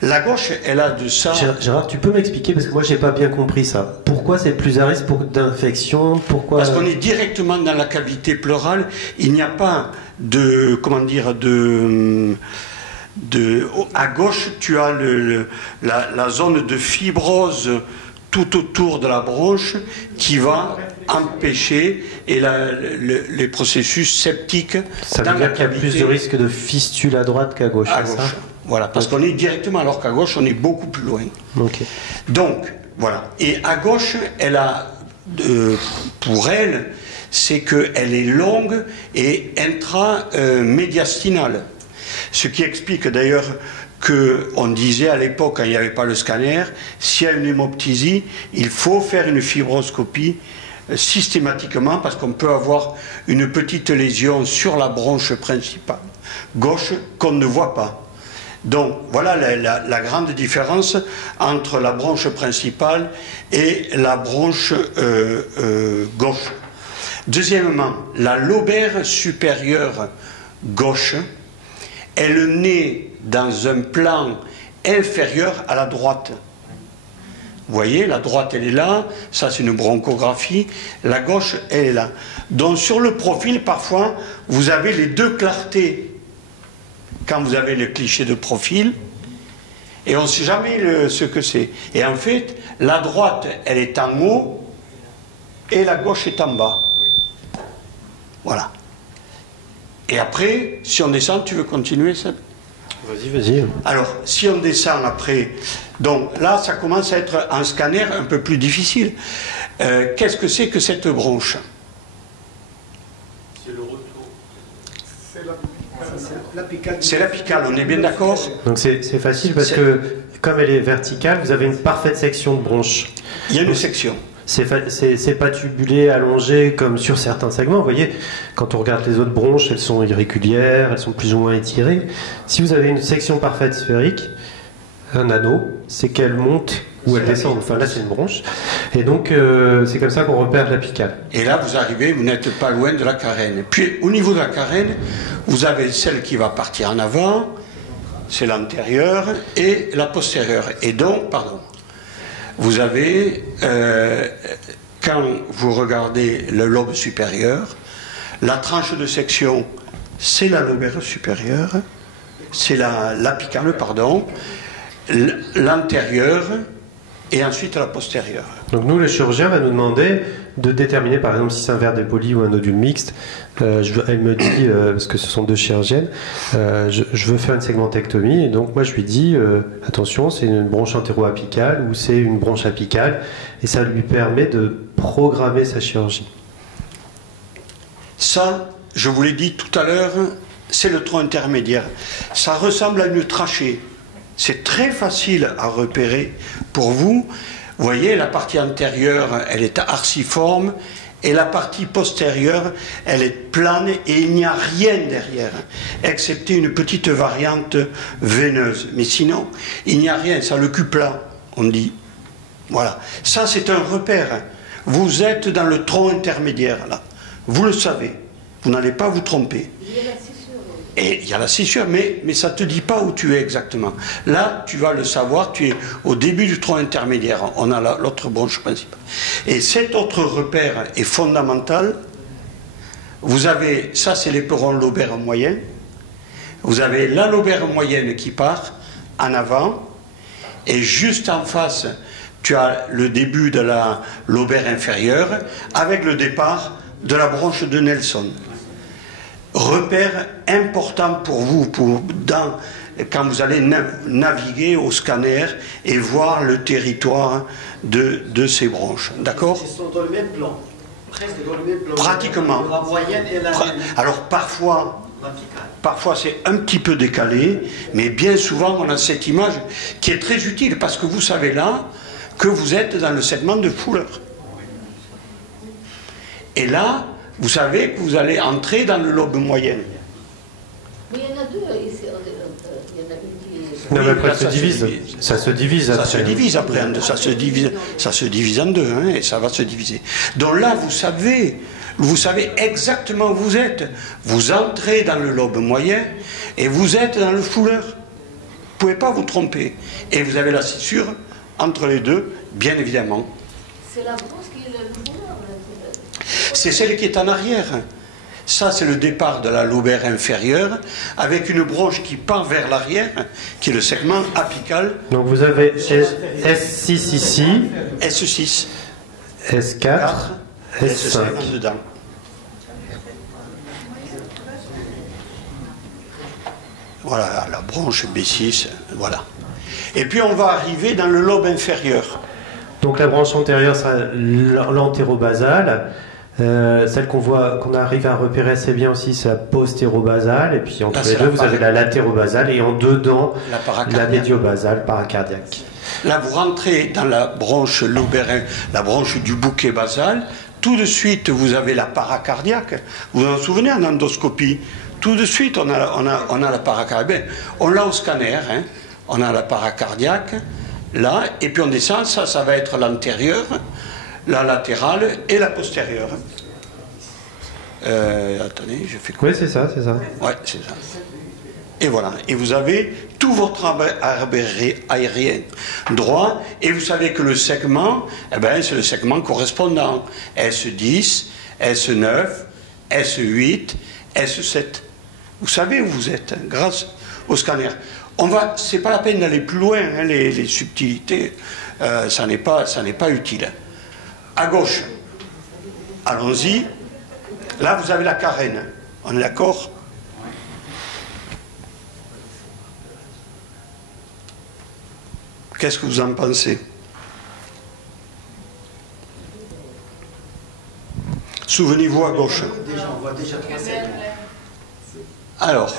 La gauche, elle a de ça... Gérard, tu peux m'expliquer, parce que moi, j'ai pas bien compris ça. Pourquoi c'est plus à risque d'infection? Pourquoi... Parce qu'on est directement dans la cavité pleurale. Il n'y a pas de... Comment dire... à gauche, tu as la zone de fibrose tout autour de la bronche qui va empêcher les processus septiques. Ça veut dire qu'il y a plus de risque de fistule à droite qu'à gauche. À gauche. Ça voilà, parce qu'on est directement, alors qu'à gauche, on est beaucoup plus loin. Okay. Donc, voilà. Et à gauche, elle a, pour elle, c'est qu'elle est longue et intramédiastinale. Ce qui explique d'ailleurs qu'on disait à l'époque, quand il n'y avait pas le scanner, s'il y a une hémoptysie, il faut faire une fibroscopie systématiquement parce qu'on peut avoir une petite lésion sur la branche principale gauche qu'on ne voit pas. Donc voilà la grande différence entre la branche principale et la branche gauche. Deuxièmement, la lobaire supérieure gauche, elle naît dans un plan inférieur à la droite. Vous voyez, la droite, elle est là, ça c'est une bronchographie, la gauche, elle est là. Donc sur le profil, parfois, vous avez les deux clartés quand vous avez le cliché de profil, et on ne sait jamais ce que c'est. Et en fait, la droite, elle est en haut, et la gauche est en bas. Voilà. Et après, si on descend, tu veux continuer, Seb ? Vas-y, vas-y. Alors, si on descend après, donc là, ça commence à être un scanner un peu plus difficile. Qu'est-ce que c'est que cette bronche? C'est le retour. C'est l'apicale, on est bien d'accord? Donc c'est facile parce que, comme elle est verticale, vous avez une parfaite section de bronche. Il y a une section. C'est pas tubulé, allongé comme sur certains segments. Vous voyez, quand on regarde les autres bronches, elles sont irrégulières, elles sont plus ou moins étirées. Si vous avez une section parfaite sphérique, un anneau, c'est qu'elle monte ou elle descend. Enfin là, c'est une bronche. Et donc, c'est comme ça qu'on repère l'apicale. Et là, vous arrivez, vous n'êtes pas loin de la carène. Puis, au niveau de la carène, vous avez celle qui va partir en avant, c'est l'antérieure, et la postérieure. Et donc, pardon, vous avez, quand vous regardez le lobe supérieur, la tranche de section, c'est la lobaire supérieure, c'est l'apicale, pardon, l'antérieure, et ensuite la postérieure. Donc nous, le chirurgien va nous demander de déterminer, par exemple, si c'est un verre dépoli ou un nodule mixte. Elle me dit, parce que ce sont deux chirurgiennes, je veux faire une segmentectomie, et donc moi je lui dis, attention, c'est une bronche antéro-apicale ou c'est une bronche apicale, et ça lui permet de programmer sa chirurgie. Ça, je vous l'ai dit tout à l'heure, c'est le tronc intermédiaire. Ça ressemble à une trachée. C'est très facile à repérer pour vous. Vous voyez, la partie antérieure, elle est arciforme, et la partie postérieure, elle est plane, et il n'y a rien derrière, excepté une petite variante veineuse. Mais sinon, il n'y a rien, ça le cul plat, on dit. Voilà. Ça, c'est un repère. Vous êtes dans le tronc intermédiaire, là. Vous le savez. Vous n'allez pas vous tromper. Et il y a la scissure, mais ça ne te dit pas où tu es exactement. Là, tu vas le savoir, tu es au début du tronc intermédiaire. On a l'autre bronche principale. Et cet autre repère est fondamental. Vous avez, ça c'est l'éperon lobaire moyen. Vous avez la lobaire moyenne qui part en avant. Et juste en face, tu as le début de la lobaire inférieure avec le départ de la bronche de Nelson. Repère important pour vous, quand vous allez naviguer au scanner et voir le territoire de ces bronches. D'accord? Ils sont dans le même plan, presque dans le même plan. Pratiquement. La moyenne et la... Alors parfois c'est un petit peu décalé, mais bien souvent on a cette image qui est très utile parce que vous savez là que vous êtes dans le segment de Fuller. Et là, vous savez que vous allez entrer dans le lobe moyen. Mais il y en a deux ici. Il y en a une qui est... Non, mais après, ça se divise après. Ça se divise après, ça se divise en deux, hein, et ça va se diviser. Donc là, vous savez exactement où vous êtes. Vous entrez dans le lobe moyen et vous êtes dans le Fuller. Vous ne pouvez pas vous tromper. Et vous avez la scissure entre les deux, bien évidemment. C'est la bronche qui est le Fuller. C'est celle qui est en arrière. Ça, c'est le départ de la lobaire inférieure, avec une bronche qui part vers l'arrière, qui est le segment apical. Donc vous avez S6 ici, S6, S4, S5. dedans. Voilà, la bronche B6, voilà. Et puis on va arriver dans le lobe inférieur. Donc la branche antérieure, c'est l'antérobasale. Celle qu'on arrive à repérer assez bien aussi, c'est la postérobasale. Et puis entre les deux, vous avez la latérobasale et en dedans, la médiobasale paracardiaque. Là, vous rentrez dans la branche lobaire, la branche du bouquet basal. Tout de suite, vous avez la paracardiaque. Vous vous en souvenez en endoscopie? Tout de suite, on a la paracardiaque. On l'a au scanner. Hein. On a la paracardiaque. Là, et puis on descend, ça va être l'antérieure, la latérale et la postérieure. Attendez, je fais quoi? Oui, c'est ça, c'est ça. Ouais, c'est ça. Et voilà. Et vous avez tout votre arbre aérien droit, et vous savez que le segment, eh ben, c'est le segment correspondant. S10, S9, S8, S7. Vous savez où vous êtes, hein, grâce au scanner. C'est pas la peine d'aller plus loin, hein, les subtilités, ça n'est pas utile. À gauche, allons-y. Là, vous avez la carène. On est d'accord? Qu'est-ce que vous en pensez? Souvenez-vous à gauche. Déjà, on voit déjà 3 segments. Alors,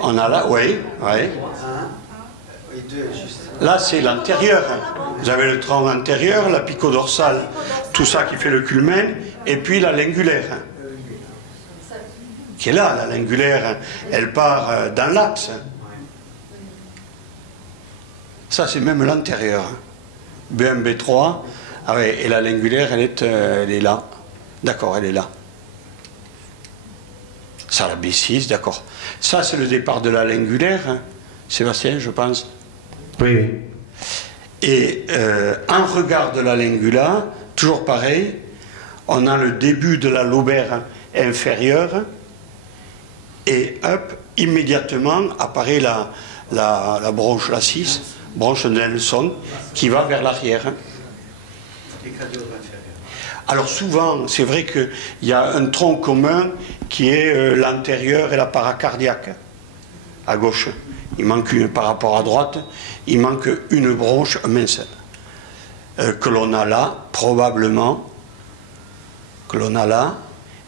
on a là, oui. Là, c'est l'antérieur. Vous avez le tronc antérieur, la pico-dorsale, tout ça qui fait le culmen, et puis la lingulaire. Qui est là, la lingulaire, elle part dans l'axe. Ça, c'est même l'antérieur. B1, B3, ah ouais, et la lingulaire, elle est là. D'accord, elle est là. Ça, la B6, d'accord. Ça, c'est le départ de la lingulaire, hein, Sébastien, je pense. Oui, oui. Et en regard de la lingula, toujours pareil, on a le début de la lobaire inférieure, et hop, immédiatement apparaît la bronche, la 6, bronche de Nelson, qui va vers l'arrière. Alors souvent, c'est vrai qu'il y a un tronc commun qui est l'antérieur et la paracardiaque, à gauche. Il manque une par rapport à droite, il manque une bronche mince, que l'on a là, probablement, que l'on a là,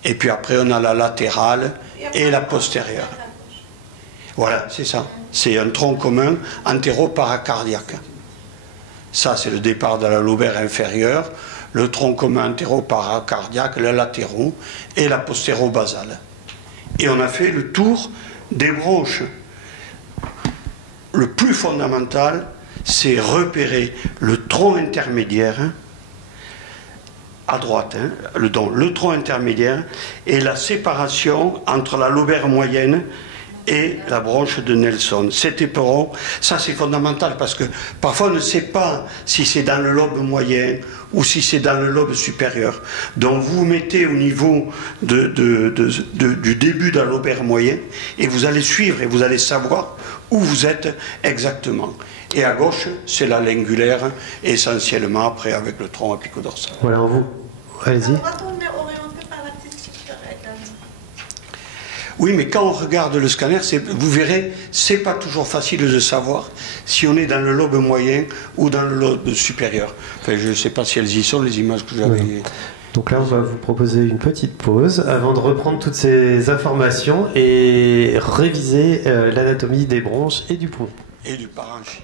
et puis après on a la latérale et la postérieure. Voilà, c'est ça. C'est un tronc commun antéro-paracardiaque. Ça, c'est le départ de la lobaire inférieure, le tronc commun antéro-paracardiaque, le latéraux et la postéro-basale. Et on a fait le tour des bronches. Le plus fondamental, c'est repérer le tronc intermédiaire, hein, à droite, hein, le tronc intermédiaire, et la séparation entre la lobaire moyenne et la bronche de Nelson. Cet éperon, ça c'est fondamental parce que parfois on ne sait pas si c'est dans le lobe moyen ou si c'est dans le lobe supérieur. Donc vous mettez au niveau du début de la lobaire moyen et vous allez suivre et vous allez savoir où vous êtes exactement. Et à gauche, c'est la lingulaire, essentiellement après avec le tronc apicodorsal. Voilà, vous. Allez-y. Oui, mais quand on regarde le scanner, vous verrez, c'est pas toujours facile de savoir si on est dans le lobe moyen ou dans le lobe supérieur. Enfin, je ne sais pas si elles y sont, les images que j'avais. Oui. Donc là, on va vous proposer une petite pause avant de reprendre toutes ces informations et réviser l'anatomie des bronches et du poumon. Et du parenchyme.